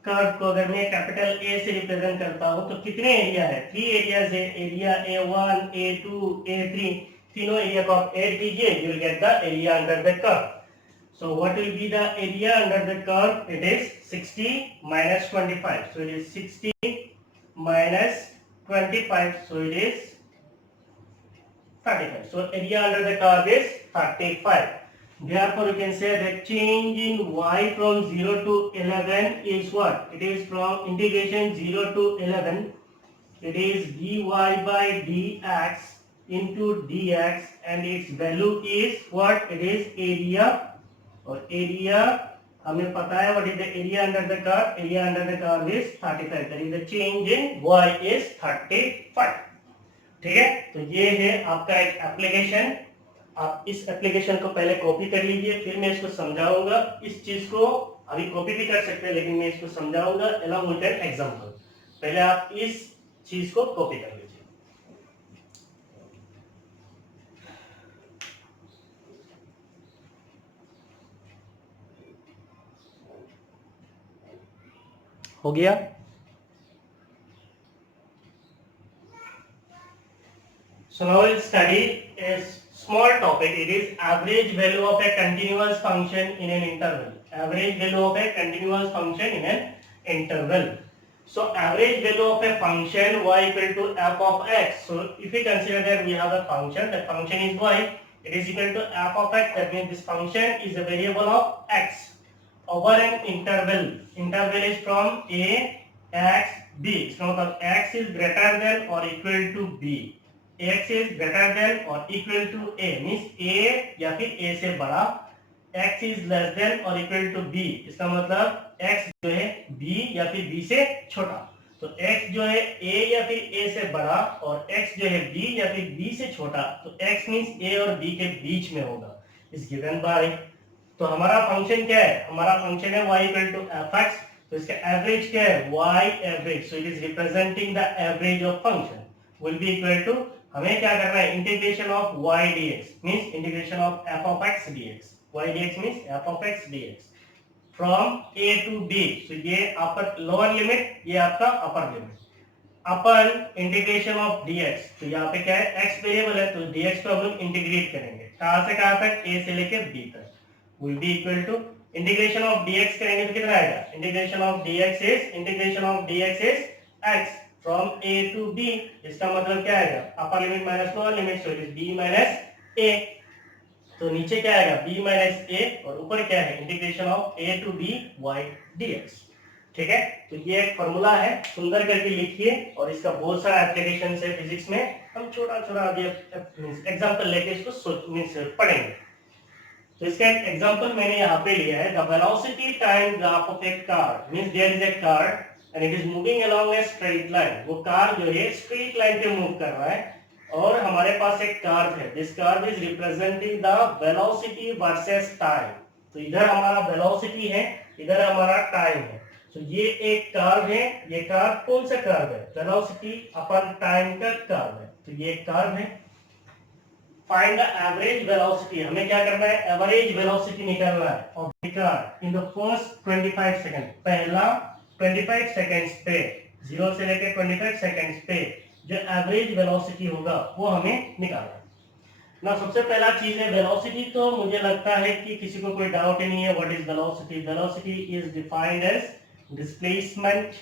curve को अगर मैं capital A से represent करता हूं तो कितने area है, 3 areas है, एरिया A1 A2 A3, तीनों एरिया को आप ऐड कीजिए, you will get the area under the curve. So what will be the area under the curve, it is 60 - 25, so it is 60 - 25, so it is 35, so area under the curve is 35। Therefore, you can say that change in y from 0 to 11 is what? It is from integration 0 to 11. It is dy by dx into dx, and its value is what? It is area, और area हमें पता है what is the area under the curve? Area under the curve is 35. That is the change in y is 35। ठीक है, तो ये है आपका एक एप्लीकेशन। आप इस एप्लीकेशन को पहले कॉपी कर लीजिए, फिर मैं इसको समझाऊंगा। इस चीज को अभी कॉपी भी कर सकते हैं, लेकिन मैं इसको समझाऊंगा अलॉन्ग विद एन एग्जांपल। पहले आप इस चीज को कॉपी कर लीजिए। हो गया। So now we'll study a small topic. It is average value of a continuous function in an interval. Average value of a continuous function in an interval. So average value of a function y equal to f of x. So if we consider that we have a function, that function is y, it is equal to f of x. That means this function is a variable of x over an interval. Interval is from a, x, b. इसका मतलब x is greater than or equal to b. x is greater than or equal to a means a या फिर a से बड़ा, x is less than or equal to b, इसका मतलब x जो है b या फिर b से छोटा। तो x जो है a या फिर a से बड़ा और x जो है b या फिर b से छोटा, तो x मींस a और b के बीच में होगा इस गिवन बाय। तो हमारा फंक्शन क्या है, हमारा फंक्शन है y इक्वल टू fx, तो इसका एवरेज क्या है y average, so it is representing the average of function will be equal to, हमें क्या करना है integration of y dx means integration of f of x dx, y dx means f of x dx from a to b। So ये upper lower limit, ये आपका upper limit, अपन integration of dx, तो यहाँ पे क्या है x variable है तो dx को हम लोग इंटीग्रेट करेंगे कहां से कहां तक, a से लेके b तक, will be equal to integration of dx करेंगे तो कितना आएगा, integration of dx is x from a to b, इसका मतलब क्या आएगा अपर limit minus lower limit, so it is b minus a। तो नीचे क्या आएगा b माइनस a और ऊपर क्या है integration of a to b y dx। ठीक है, तो ये एक फॉर्मूला है, सुंदर करके लिखिए और इसका बहुत सारा एप्लीकेशन है फिजिक्स में, हम छोटा छोटा अभी एग्जांपल लेके इसको पढ़ेंगे। तो इसका एक एग्जांपल मैंने यहाँ पे लिया है, the velocity time graph of a car means there is a car and it is moving along a straight line. वो कार जो है स्ट्रेट लाइन पे मूव कर रहा है और हमारे पास एक कर्व है, this curve is representing the velocity versus time. तो इधर हमारा वेलोसिटी है, इधर हमारा टाइम है, तो ये एक कर्व है, ये कर्व कौन सा कर्व है, वेलोसिटी अपन टाइम का कर्व है, तो ये एक कर्व है। फाइंड द एवरेज वेलोसिटी, हमें क्या करना है एवरेज वेलोसिटी निकालना है of the car in the first 25 second, पहला 25 सेकंड्स पे 0 से लेकर 25 सेकंड्स पे जो एवरेज वेलोसिटी होगा वो हमें निकालना है ना। सबसे पहला चीज है वेलोसिटी, तो मुझे लगता है कि किसी को कोई डाउट ही नहीं है what is velocity. Velocity is defined as displacement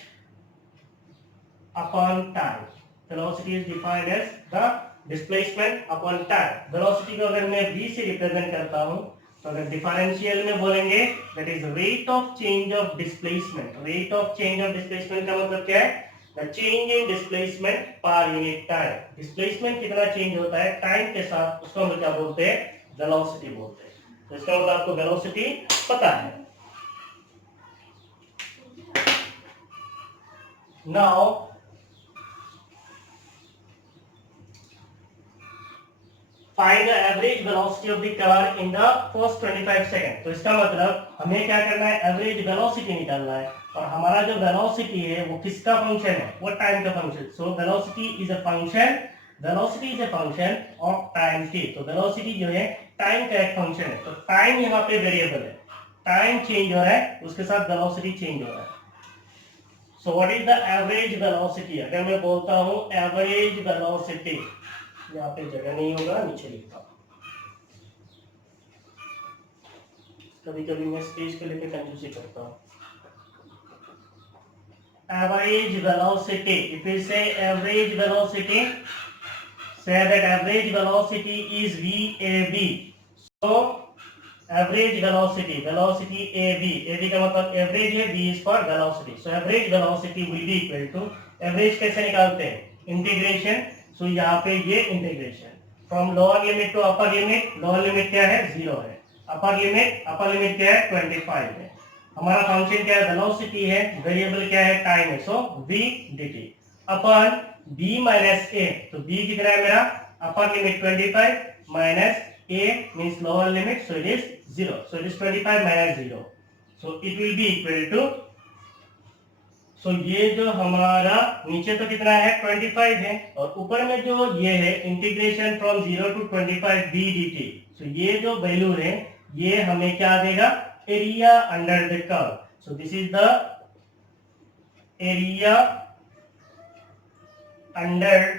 upon time. Velocity is defined as the displacement upon time. Velocity को अगर मैं v से रिप्रेजेंट करता हूं तो अगर डिफरेंशियल में बोलेंगे that is rate of change of displacement. Rate of change of displacement का मतलब क्या है, the change in displacement per unit time. Displacement कितना चेंज होता है टाइम के साथ, उसको हम क्या बोलते हैं वेलोसिटी बोलते हैं। तो इसका मतलब आपको वेलोसिटी पता है। Now find the average velocity of the car in the first 25 second. तो इसका मतलब हमें क्या करना है एवरेज वेलोसिटी निकालना है, और हमारा जो वेलोसिटी है वो किसका फंक्शन है, वो टाइम का function. So velocity is a function of time t। तो वेलोसिटी जो है टाइम का एक फंक्शन है, तो टाइम यहाँ पे वेरिएबल है, टाइम चेंज हो रहा है उसके साथ वेलोसिटी चेंज हो रहा है। So what is the average velocity, अगर मैं बोलता हूँ एवरेज वेलोसिटी, यहाँ पे जगह नहीं होगा नीचे लिखता हूं, कभी कभी मैं स्पेस को लेकर कंफ्यूज करता हूं। एवरेज वेलोसिटी, इफ वी से average velocity, say that average velocity is VAB। so average velocity AB का मतलब एवरेज है, V is for velocity, so average velocity will be equal to, average कैसे निकालते हैं इंटीग्रेशन। सो यहाँ पे ये integration from lower limit to upper limit, lower limit क्या है 0 है, अपर लिमिट क्या है 25 है। हमारा फंक्शन क्या है वेलोसिटी है, वेरिएबल क्या है टाइम है, सो v dt अपन b माइनस a। तो b कितना है मेरा upper limit 25 minus a means lower limit, so it is 0, so it is 25 minus 0, so it will be equal to, so ये जो हमारा नीचे तो कितना है 25 है और ऊपर में जो ये है integration from 0 to 25 b dt। So ये जो वैल्यू है ये हमें क्या देगा area under the curve. So this is the area under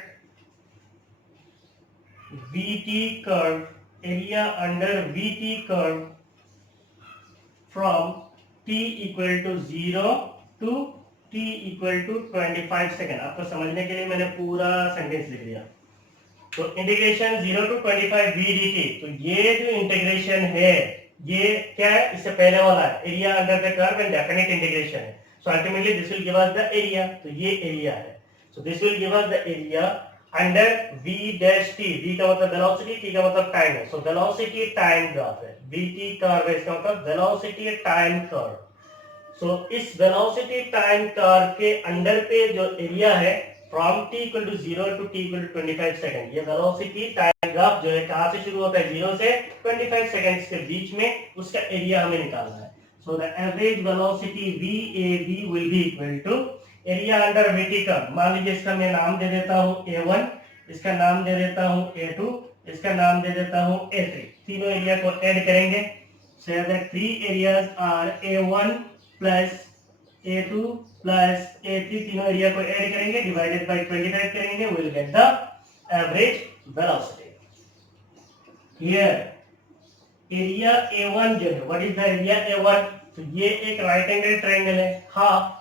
VT curve, area under VT curve from t equal to 0 to t equal to 25 second. आपको समझने के लिए मैंने पूरा सेंटेंस लिख दिया। तो इंटीग्रेशन 0 to 25 v dt, तो ये जो इंटीग्रेशन है ये क्या है, इससे पहले वाला है area under the curve and definite integration है। So ultimately this will give us the area, तो ये एरिया है। So this will give us the area under v dash t, v का मतलब वेलोसिटी, t का मतलब टाइम है। So velocity time graph है, vt कर्व है, इसका मतलब वेलोसिटी टाइम कर्व। सो इस वेलोसिटी टाइम कर्व के अंडर पे जो एरिया है from t equal to 0 to t equal to 25 second, ये वेलोसिटी टाइम ग्राफ जो है कहां से शुरू होता है, 0 से 25 सेकंड्स के बीच में, उसका एरिया हमें निकालना है। So the average velocity VAV will be equal to area under VT curve. मान लीजिए इसका मैं नाम दे देता हूं A1, इसका नाम दे देता हूं A2, इसका नाम दे देता हूं A3। तीनों एरिया को ऐड करेंगे। So that three areas are A1 plus A2 plus A3, तीनों एरिया को ऐड करेंगे, डिवाइडेड बाय 25 करेंगे, will get the average velocity. Here area A1 जो है, what is the area A1? तो ये एक राइट एंगल ट्रायंगल है, half,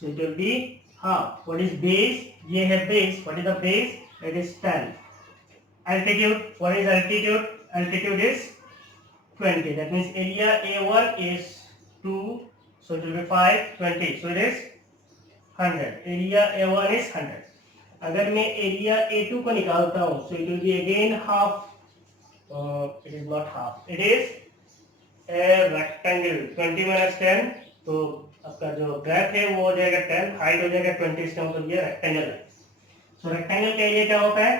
so it will be half. What is base? ये है base, what is the base? It is 10। Altitude, what is altitude? Altitude is 20, that means area A1 is 2, so it will be 5, 20, so it is 100. area A1 is 100. अगर मैं area A2 को निकालता हूँ, so it will be again half, it is not half, it is a rectangle, 20 minus 10, तो आपका जो breadth है वो हो जाएगा 10, height हो जाएगा 20, इसका मतलब ये rectangle है। so rectangle का एरिया क्या होता है?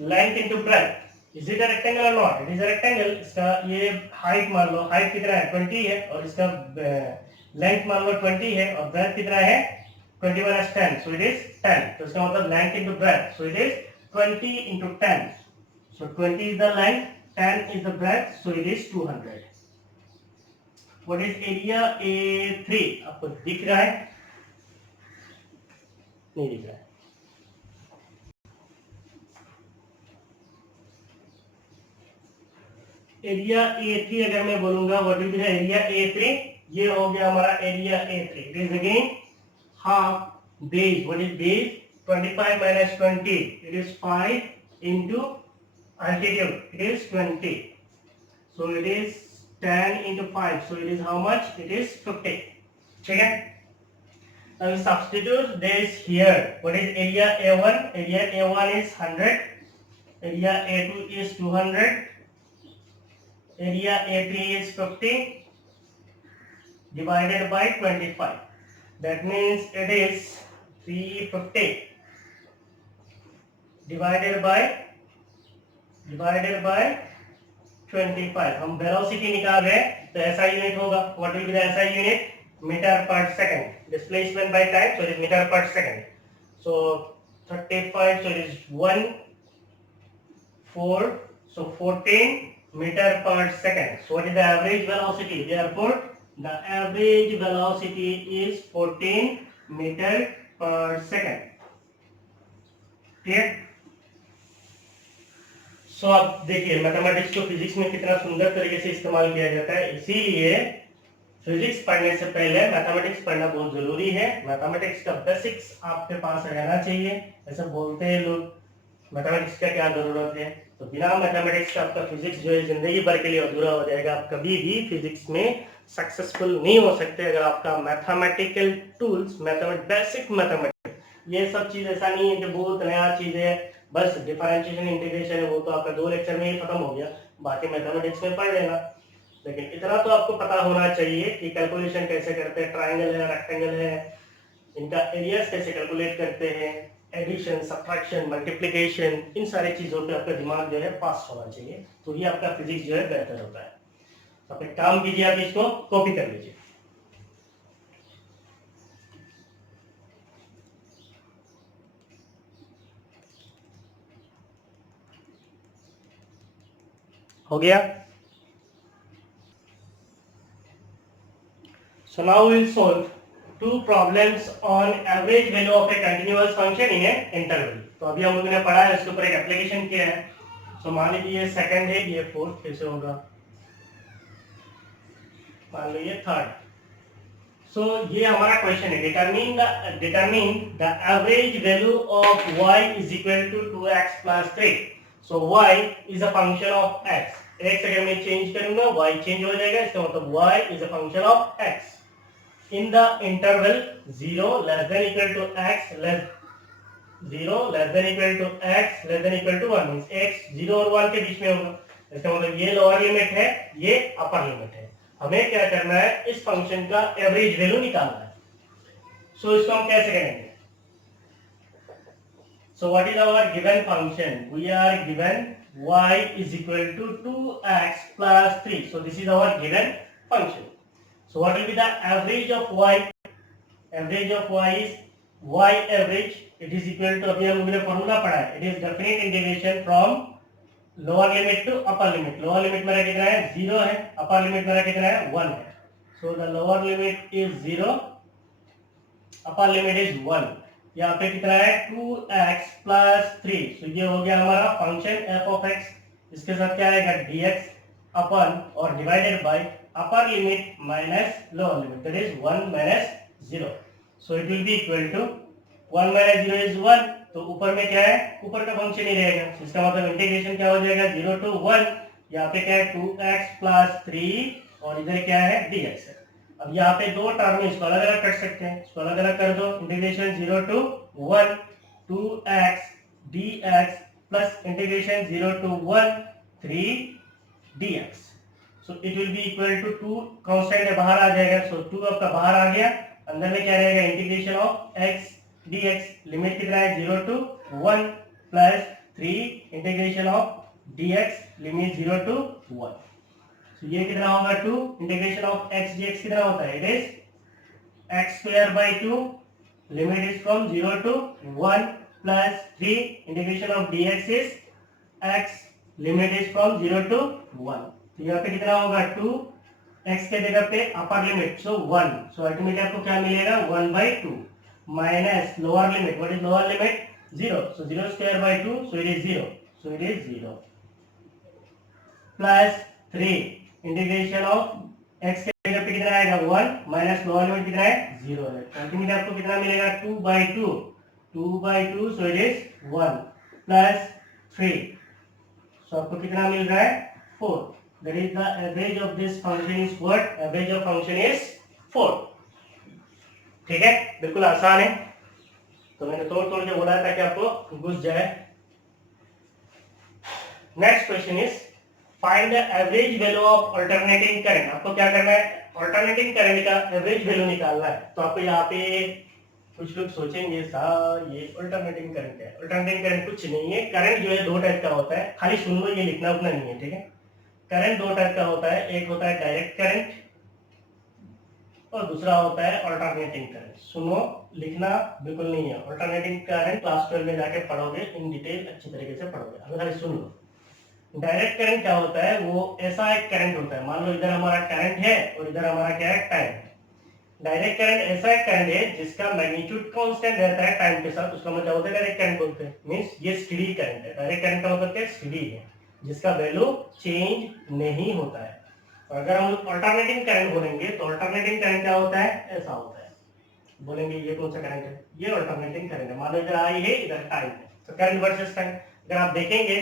length into breadth. Is it a rectangle or not? It is a rectangle. इसका ये height मान लो, height कितना है 20 है, और इसका length मान लो 20 है, और breadth कितना है 20 minus 10, so it is 10. तो इसका मतलब length into breadth, so it is 20 into 10. So 20 is the length, 10 is the breadth, so it is 200. What is area A3? आपको दिख रहा है? नहीं दिख रहा है। एरिया A3 अगर मैं बोलूंगा, what will be the area A3? ये हो गया हमारा area A3। It is again half base, what is base? 25 minus 20, it is 5 into altitude, it is 20, so it is 10 into 5, so it is how much? It is 50. ठीक है? Now we substitute this here. What is area A1? Area A1 is 100, area A2 is 200, area A3 is 50 divided by 25. That means it is 350 divided by 25. हम velocity निकाल रहे हैं, तो ऐसा unit होगा, what will be the ऐसा unit? Metre per second. Displacement by time, so it is metre per second. So 35, so it is 1 4, so 14 meter per second. So what is the average velocity? Therefore the average velocity is 14 meter per second. Clear? सो आप देखिए mathematics को physics में कितना सुंदर तरीके से इस्तेमाल किया जाता है। इसीलिए फिजिक्स पढ़ने से पहले मैथमेटिक्स पढ़ना बहुत जरूरी है। मैथमेटिक्स का बेसिक्स आपके पास रहना चाहिए। ऐसा बोलते हैं लोग, मैथमेटिक्स का क्या जरूरत है, तो बिना मैथमेटिक्स का आपका फिजिक्स जो है जिंदगी भर के लिए अधूरा हो जाएगा। आप कभी भी फिजिक्स में सक्सेसफुल नहीं हो सकते अगर आपका मैथमेटिकल टूल्स, बेसिक मैथमेटिक्स, ये सब चीज ऐसा नहीं है कि बहुत नया चीज है, बस डिफरेंशिएशन इंटीग्रेशन है, वो तो आपका 2 लेक्चर में ही खत्म हो गया, बाकी मैथमेटिक्स में पढ़ लेना। लेकिन इतना तो आपको पता होना चाहिए कि कैलकुलेशन कैसे करते हैं, ट्रायंगल है, रेक्टेंगल है, इनका एरियाज कैसे कैलकुलेट करते हैं, एडिशन, सब्ट्रैक्शन, मल्टीप्लिकेशन, इन सारी चीजों पे आपका दिमाग जो है फास्ट होना चाहिए, तो ये आपका फिजिक्स जो है बेहतर होता है। तो आप एक काम कीजिए, आप इसको कॉपी कर लीजिए। हो गया? So now we will solve two problems on average value of a continuous function in a interval. तो अभी हम लोगों ने पढ़ा है, इसके ऊपर एक एप्लीकेशन किया है। सो मान लीजिए ये सेकंड है, ये फोर्थ, कैसे होगा, मान लो ये थर्ड। सो ये हमारा क्वेश्चन है, determine the average value of y is equal to 2x plus 3। So y is a function of x, x अगर मैं चेंज करूंगा y चेंज हो जाएगा, इसका मतलब y is a function of x in the interval 0 less than equal to x less 0 less than equal to x less than equal to 1 means x 0 और 1 के बीच में होगा। इसका मतलब ये लोअर लिमिट है, ये अपर लिमिट है। हमें क्या करना है, इस फंक्शन का एवरेज वैल्यू निकालना है। सो इसको हम कैसे करेंगे? So what is our given function? We are given y is equal to 2x plus 3. So this is our given function. So what will be the average of y? Average of y is y average. It is equal to, अभी हम लोगों ने formula पढ़ा है, it is definite integration from lower limit to upper limit. Lower limit मेरा कितना है, 0 है, upper limit मेरा कितना है, 1 है. So the lower limit is 0, upper limit is 1. यहाँ पे कितना है, 2x plus 3. So ये हो गया हमारा फंक्शन f of x. इसके साथ क्या आएगा, dx अपन और divided by upper limit minus lower limit, that is 1 minus 0. So it will be equal to 1 minus 0 is 1. तो ऊपर में क्या है, ऊपर का फंक्शन ही रहेगा। इसका मतलब इंटीग्रेशन क्या हो जाएगा, 0 to 1। यहाँ पे क्या है, 2x plus 3 और इधर क्या है, dx है। अब यहाँ पे दो टर्म है, इसको अलग अलग कर सकते हैं, इसको अलग अलग कर दो। Integration 0 to 1 2x dx plus integration 0 to 1 3 dx। So it will be equal to 2 constant है, बाहर आ जाएगा। So 2 आपका बाहर आ गया, अंदर में क्या रहेगा, integration of x dx, limit कितना है, 0 to 1 plus 3 integration of dx, limit 0 to 1। So ये कितना होगा, 2 इंटीग्रेशन ऑफ x dx कितना होता है, it is x square by 2, limit is from 0 to 1 plus 3 integration of dx is x, limit is from 0 to 1। तो यहाँ पे कितना होगा, 2 x के जगह पे upper limit so 1। So ultimately आपको क्या मिलेगा, 1/2 minus lower limit, what is lower limit, 0। So 0 square by 2, so it is 0, so it is 0 plus 3 integration of x के जगह पे कितना आएगा, 1 माइनस लोअर लिमिट कितना है, 0 है। अल्टीमेटली आपको कितना मिलेगा, 2/2, सो इट इज 1 प्लस 3, सो आपको कितना मिल रहा है, 4। That is the average of this function is what? Average of function is 4. ठीक है, बिल्कुल आसान है। तो मैंने तोड़ तोड़ के बोला था कि आपको घुस जाए। Next question is find the average value of alternating current. आपको क्या करना है, अल्टरनेटिंग करंट का एवरेज वैल्यू निकालना है। तो आपको यहाँ पे कुछ लोग सोचेंगे, सर ये अल्टरनेटिंग करंट है। अल्टरनेटिंग करंट कुछ नहीं है, करंट जो है दो टाइप का होता है, खाली सुन लो, ये लिखना उतना नहीं है, ठीक है। करंट दो टाइप का होता है, एक होता है डायरेक्ट करंट और दूसरा होता है अल्टरनेटिंग करंट। सुनो, लिखना बिल्कुल नहीं है। अल्टरनेटिंग करंट क्लास 12 में जाके पढ़ोगे, इन डिटेल अच्छी तरीके से पढ़ोगे, अगर खाली सुन लो। डायरेक्ट करंट क्या होता है, वो ऐसा एक करंट होता है, मान लो इधर हमारा करंट है और इधर हमारा क्या है, टाइम है। डायरेक्ट करंट ऐसा एक करंट है जिसका मैग्नीट्यूड कांस्टेंट रहता है टाइम के साथ, उसका मतलब होता है डायरेक्ट करंट बोलते हैं। मींस ये स्टेडी करंट है। डायरेक्ट करंट का मतलब क्या है, स्टेडी है, जिसका वैल्यू चेंज नहीं होता है। और अगर हम अल्टरनेटिंग करंट बोलेंगे तो अल्टरनेटिंग करंट क्या होता है, ऐसा होता है। बोलेंगे ये कौन सा करंट है, ये अल्टरनेटिंग करंट है। मान लो इधर आई है, इधर टाइम है, तो करंट वर्सेस टाइम। अगर आप देखेंगे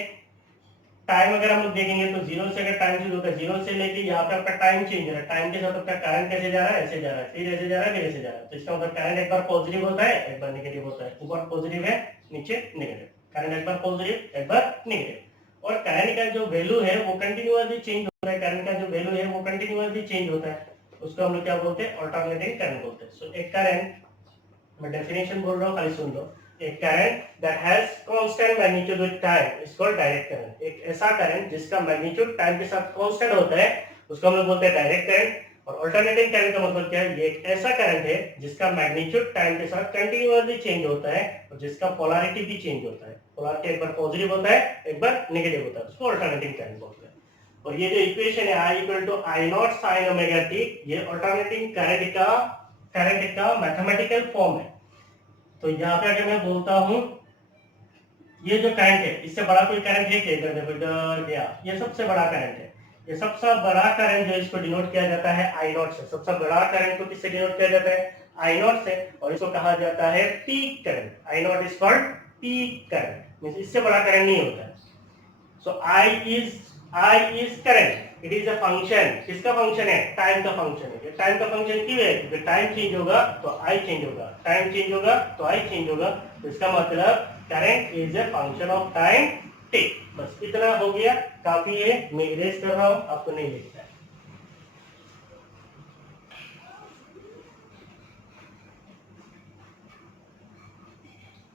टाइम, अगर हम लोग देखेंगे तो 0 से अगर टाइम शुरू होता है, 0 से लेके यहाँ पे आपका टाइम चेंज हो रहा है, टाइम के साथ आपका करंट कैसे जा रहा है, ऐसे जा रहा है, फिर ऐसे जा रहा है, फिर ऐसे जा रहा है। तो इसका मतलब करंट एक बार पॉजिटिव होता है, एक बार नेगेटिव होता है। ऊपर पॉजिटिव है, नीचे नेगेटिव। करंट एक बार पॉजिटिव, एक बार नेगेटिव। और करंट का जो वैल्यू है वो कंटिन्यूअसली चेंज होता है। करंट का जो वैल्यू है वो कंटिन्यूअसली चेंज होता है, उसको हम लोग क्या बोलते हैं, अल्टरनेटिंग करंट बोलते हैं। सो एक करंट, मैं डेफिनेशन बोल रहा हूँ, खाली सुन लो। एक current that has constant magnitude with time is called direct current. एक ऐसा करंट जिसका मैग्नीट्यूड टाइम के साथ कांस्टेंट होता है, उसको हम लोग बोलते हैं डायरेक्ट करंट। और अल्टरनेटिंग करंट का मतलब क्या है, ये एक ऐसा करंट है जिसका मैग्नीट्यूड टाइम के साथ कंटिन्यूअसली चेंज होता है और जिसका पोलैरिटी भी चेंज होता है। पोलैरिटी एक बार पॉजिटिव होता है, एक बार नेगेटिव होता है, उसको अल्टरनेटिंग करंट बोलते हैं। और ये जो इक्वेशन है I = I0 sin omega t, ये अल्टरनेटिंग करंट का करंट का मैथमेटिकल फॉर्म है। तो यहाँ पे अगर मैं बोलता हूँ ये जो करंट है, इससे बड़ा कोई करंट है क्या? इधर देखो, इधर गया, ये सबसे बड़ा करंट है। ये सबसे बड़ा करंट जो इसको डिनोट किया जाता है आई नॉट से। सबसे बड़ा करंट को किससे डिनोट किया जाता है? आई नॉट से। और इसको कहा जाता है peak current. I naught is called peak current, means इससे बड़ा करंट नहीं होता है। So I is current, it is a function. किसका फंक्शन है? टाइम का फंक्शन है। टाइम का फंक्शन क्यों है? क्योंकि टाइम चेंज होगा तो आई चेंज होगा, टाइम चेंज होगा तो आई चेंज होगा। तो इसका मतलब current is a function of time T. बस इतना हो गया, काफी है। मैं इरेज कर रहा हूं, आपको नहीं लिखना है।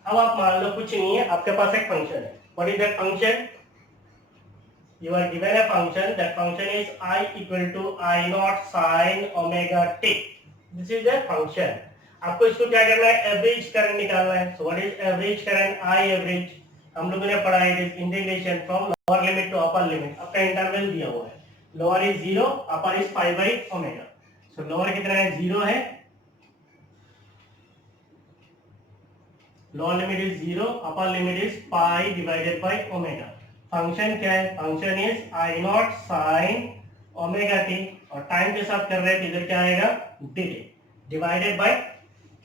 अब आप मान लो कुछ नहीं है, आपके पास एक फंक्शन है। What is that function? You are given a function. That function is I equal to I naught sin omega t. This is a function. आपको इसको क्या करना है? एवरेज करंट निकालना है। So what is average current? I average हम लोगों ने पढ़ा है, it is integration from lower limit to upper limit. आपका इंटरवल दिया हुआ है, lower is 0, upper is pi by omega. So lower कितना है? 0 है, lower limit is 0, upper limit is pi divided by omega. Function क्या है? Function is I naught sine omega t, और टाइम के साथ कर रहे हैं तो इधर क्या आएगा? D divided by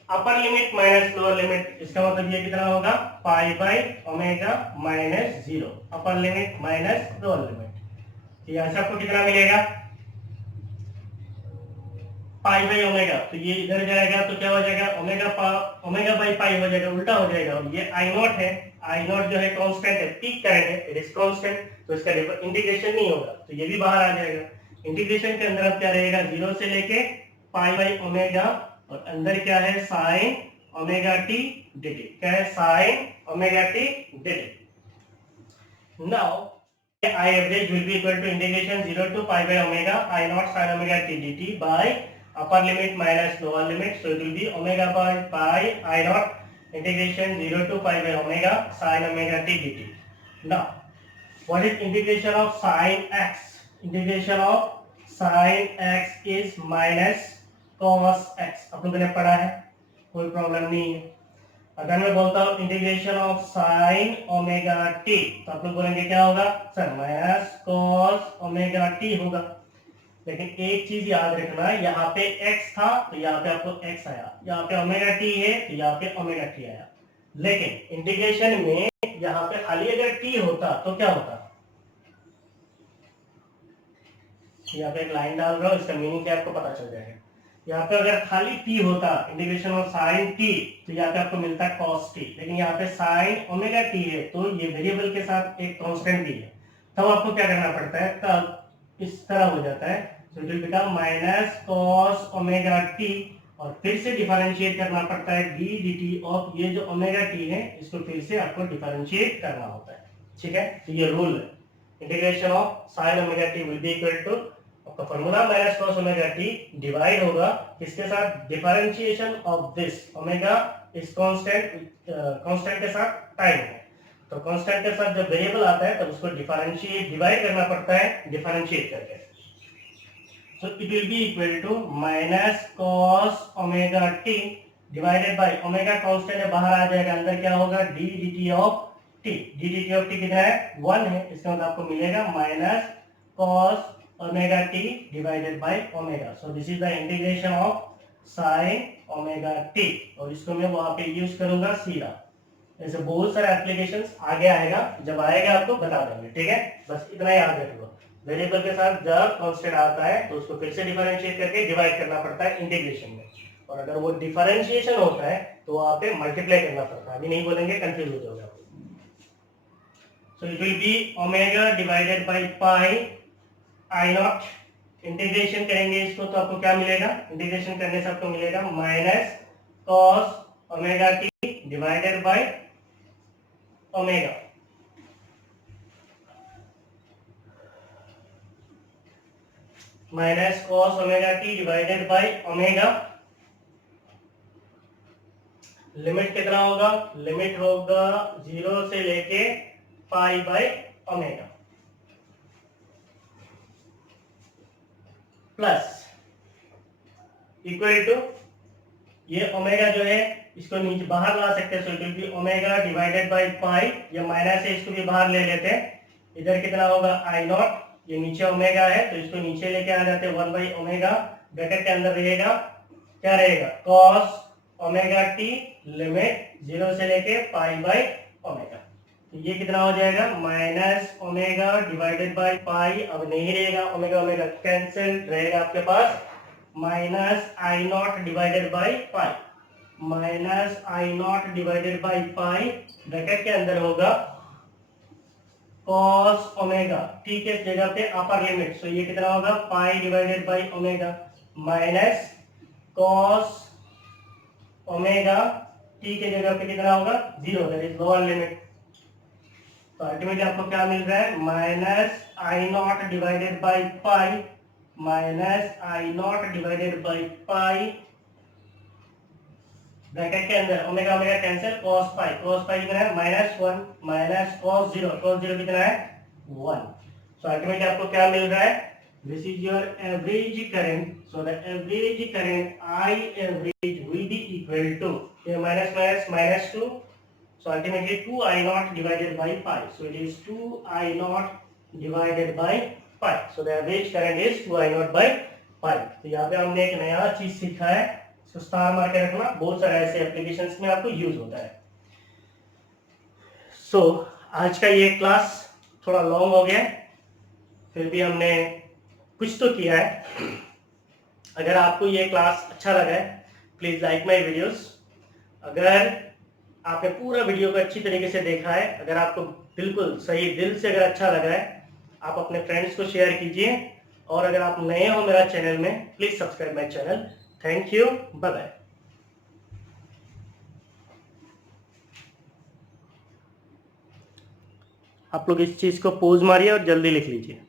upper limit minus lower limit. इसका मतलब ये कितना होगा? पाई by omega minus 0, upper limit minus lower limit. यहाँ से आपको कितना मिलेगा? पाई बाई ओमेगा। तो ये इधर जाएगा तो क्या हो जाएगा? ओमेगा बाई पाई हो जाएगा, उल्टा हो जाएगा। और ये आई नॉट है, आई नॉट जो है कांस्टेंट है, पीक करंट है, इट इज कांस्टेंट। तो इसका इंटीग्रेशन नहीं होगा, तो ये भी बाहर आ जाएगा। इंटीग्रेशन के अंदर अब क्या रहेगा? 0 से लेके पाई बाई ओमेगा, और अंदर क्या है? Sign omega T dt। क्या है? Sign omega T dt। Now I average will be equal to integration 0 to pi by omega I naught sin omega t dt by upper limit minus lower limit. So it will be omega by pi I naught integration 0 to pi by omega sin omega t dt. Now, what is integration of sin x? Integration of sin x is minus cos x. आप लोगों ने पढ़ा है, कोई problem नहीं है। अगर मैं बोलता हूँ integration of sine omega T, तो आप लोग बोलेंगे क्या होगा? Sir minus cos omega T होगा। लेकिन एक चीज याद रखना, यहाँ पे x था तो यहाँ पे आपको x आया, यहाँ पे ओमेगा टी है तो यहाँ पे ओमेगा टी आया। लेकिन इंटीग्रेशन में यहाँ पे खाली अगर t होता तो क्या होता? यहाँ पे एक लाइन डाल रहा हूँ, इसका मीनिंग क्या आपको पता चल जाएगा। यहाँ पे अगर खाली t होता, इंटीग्रेशन ऑफ साइन t, तो यहाँ पे आपको मिलता है cos t। लेकिन यहाँ पे साइन ओमेगा t है, तो ये वेरिएबल के साथ एक कांस्टेंट भी है। तब आपको क्या करना पड़ता है? तब इस तरह हो जाता है, तो it will become minus cos omega t, और फिर से डिफरेंशिएट करना पड़ता है d dt ऑफ ये जो ओमेगा t है, इसको फिर से आपको डिफरेंशिएट करना होता है। ठीक है, तो ये रूल है। Integration of sine omega t will be equal to, आपका formula minus cos omega T divide होगा किसके साथ? Differentiation of this omega is constant, constant के साथ टाइम है। तो कांस्टेंट के साथ जब वेरिएबल आता है तब उसको डिफरेंशिएट, डिवाइड करना पड़ता है डिफरेंशिएट करके। So it will be equal to minus cos omega t divided by omega constant है, बाहर आ जाएगा, अंदर क्या होगा? D dt of t. D dt of t कितना है? 1 है। इसका मतलब आपको मिलेगा minus cos omega t divided by omega. So this is the integration of sin omega t, और इसको मैं वहां पे यूज करूंगा सीधा। ऐसे बहुत सारे एप्लीकेशंस आगे आएगा, जब आएगा आपको बता देंगे। ठीक है, बस इतना याद रख लो। वेरिएबल के साथ जब कांस्टेंट आता है तो उसको फिर से डिफरेंशिएट करके डिवाइड करना पड़ता है इंटीग्रेशन में, और अगर वो डिफरेंशिएशन होता है तो वहां पे मल्टीप्लाई करना पड़ता है। अभी नहीं बोलेंगे, कंफ्यूज हो जाओगे। सो it will be omega divided by pi I not. Integration करेंगे इसको तो आपको क्या मिलेगा? इंटीग्रेशन करने से आपको मिलेगा minus cos omega t divided by omega. Minus cos omega t divided by omega. Limit कितना होगा? लिमिट होगा 0 से लेके pi by omega, plus equal to ये ओमेगा जो है इसको नीचे बाहर ला सकते हैं, so it will be omega divided by pi, ये माइनस है इसको भी बाहर ले लेते हैं, इधर कितना होगा आई नॉट, ये नीचे ओमेगा है तो इसको नीचे लेके आ जाते हैं, 1 बाई ओमेगा ब्रैकेट के अंदर रहेगा क्या रहेगा कॉस ओमेगा टी लिमिट 0 से लेके पाई बाई ओमेगा, ये कितना हो जाएगा minus omega divided by pi, अब नहीं रहेगा ओमेगा ओमेगा कैंसिल, रहेगा आपके पास minus I naught divided by pi, minus I naught divided by pi bracket के अंदर होगा cos ओमेगा टी के जगह पे अपर लिमिट, सो ये कितना होगा पाई divided by omega minus cos omega T के जगह पे कितना होगा 0, दैट इज लोअर लिमिट, तो अल्टीमेटली आपको क्या मिल रहा है minus I naught divided by pi, minus I naught divided by pi bracket के अंदर ओमेगा ओमेगा कैंसिल cos पाई कितना है -1 माइनस cos 0 कितना है 1, सो अल्टीमेटली आपको क्या मिल रहा है this is your average current, so the average current I average will be equal to ये minus minus minus 2, so ultimately 2 I naught divided by pi, so it is 2 I naught divided by pi, so the average current is 2 I naught by pi. तो यहाँ पे हमने एक नया चीज सीखा है, इसको स्टार मार के रखना, बहुत सारे ऐसे एप्लीकेशंस में आपको यूज होता है। सो आज का ये क्लास थोड़ा लॉन्ग हो गया, फिर भी हमने कुछ तो किया है। अगर आपको ये क्लास अच्छा लगा है प्लीज लाइक माय वीडियोस, अगर आपने पूरा वीडियो को अच्छी तरीके से देखा है, अगर आपको बिल्कुल सही दिल से अगर अच्छा लगा है आप अपने फ्रेंड्स को शेयर कीजिए, और अगर आप नए हो मेरा चैनल में please subscribe my channel. Thank you, bye bye. आप लोग इस चीज को पोज मारिए और जल्दी लिख लीजिए।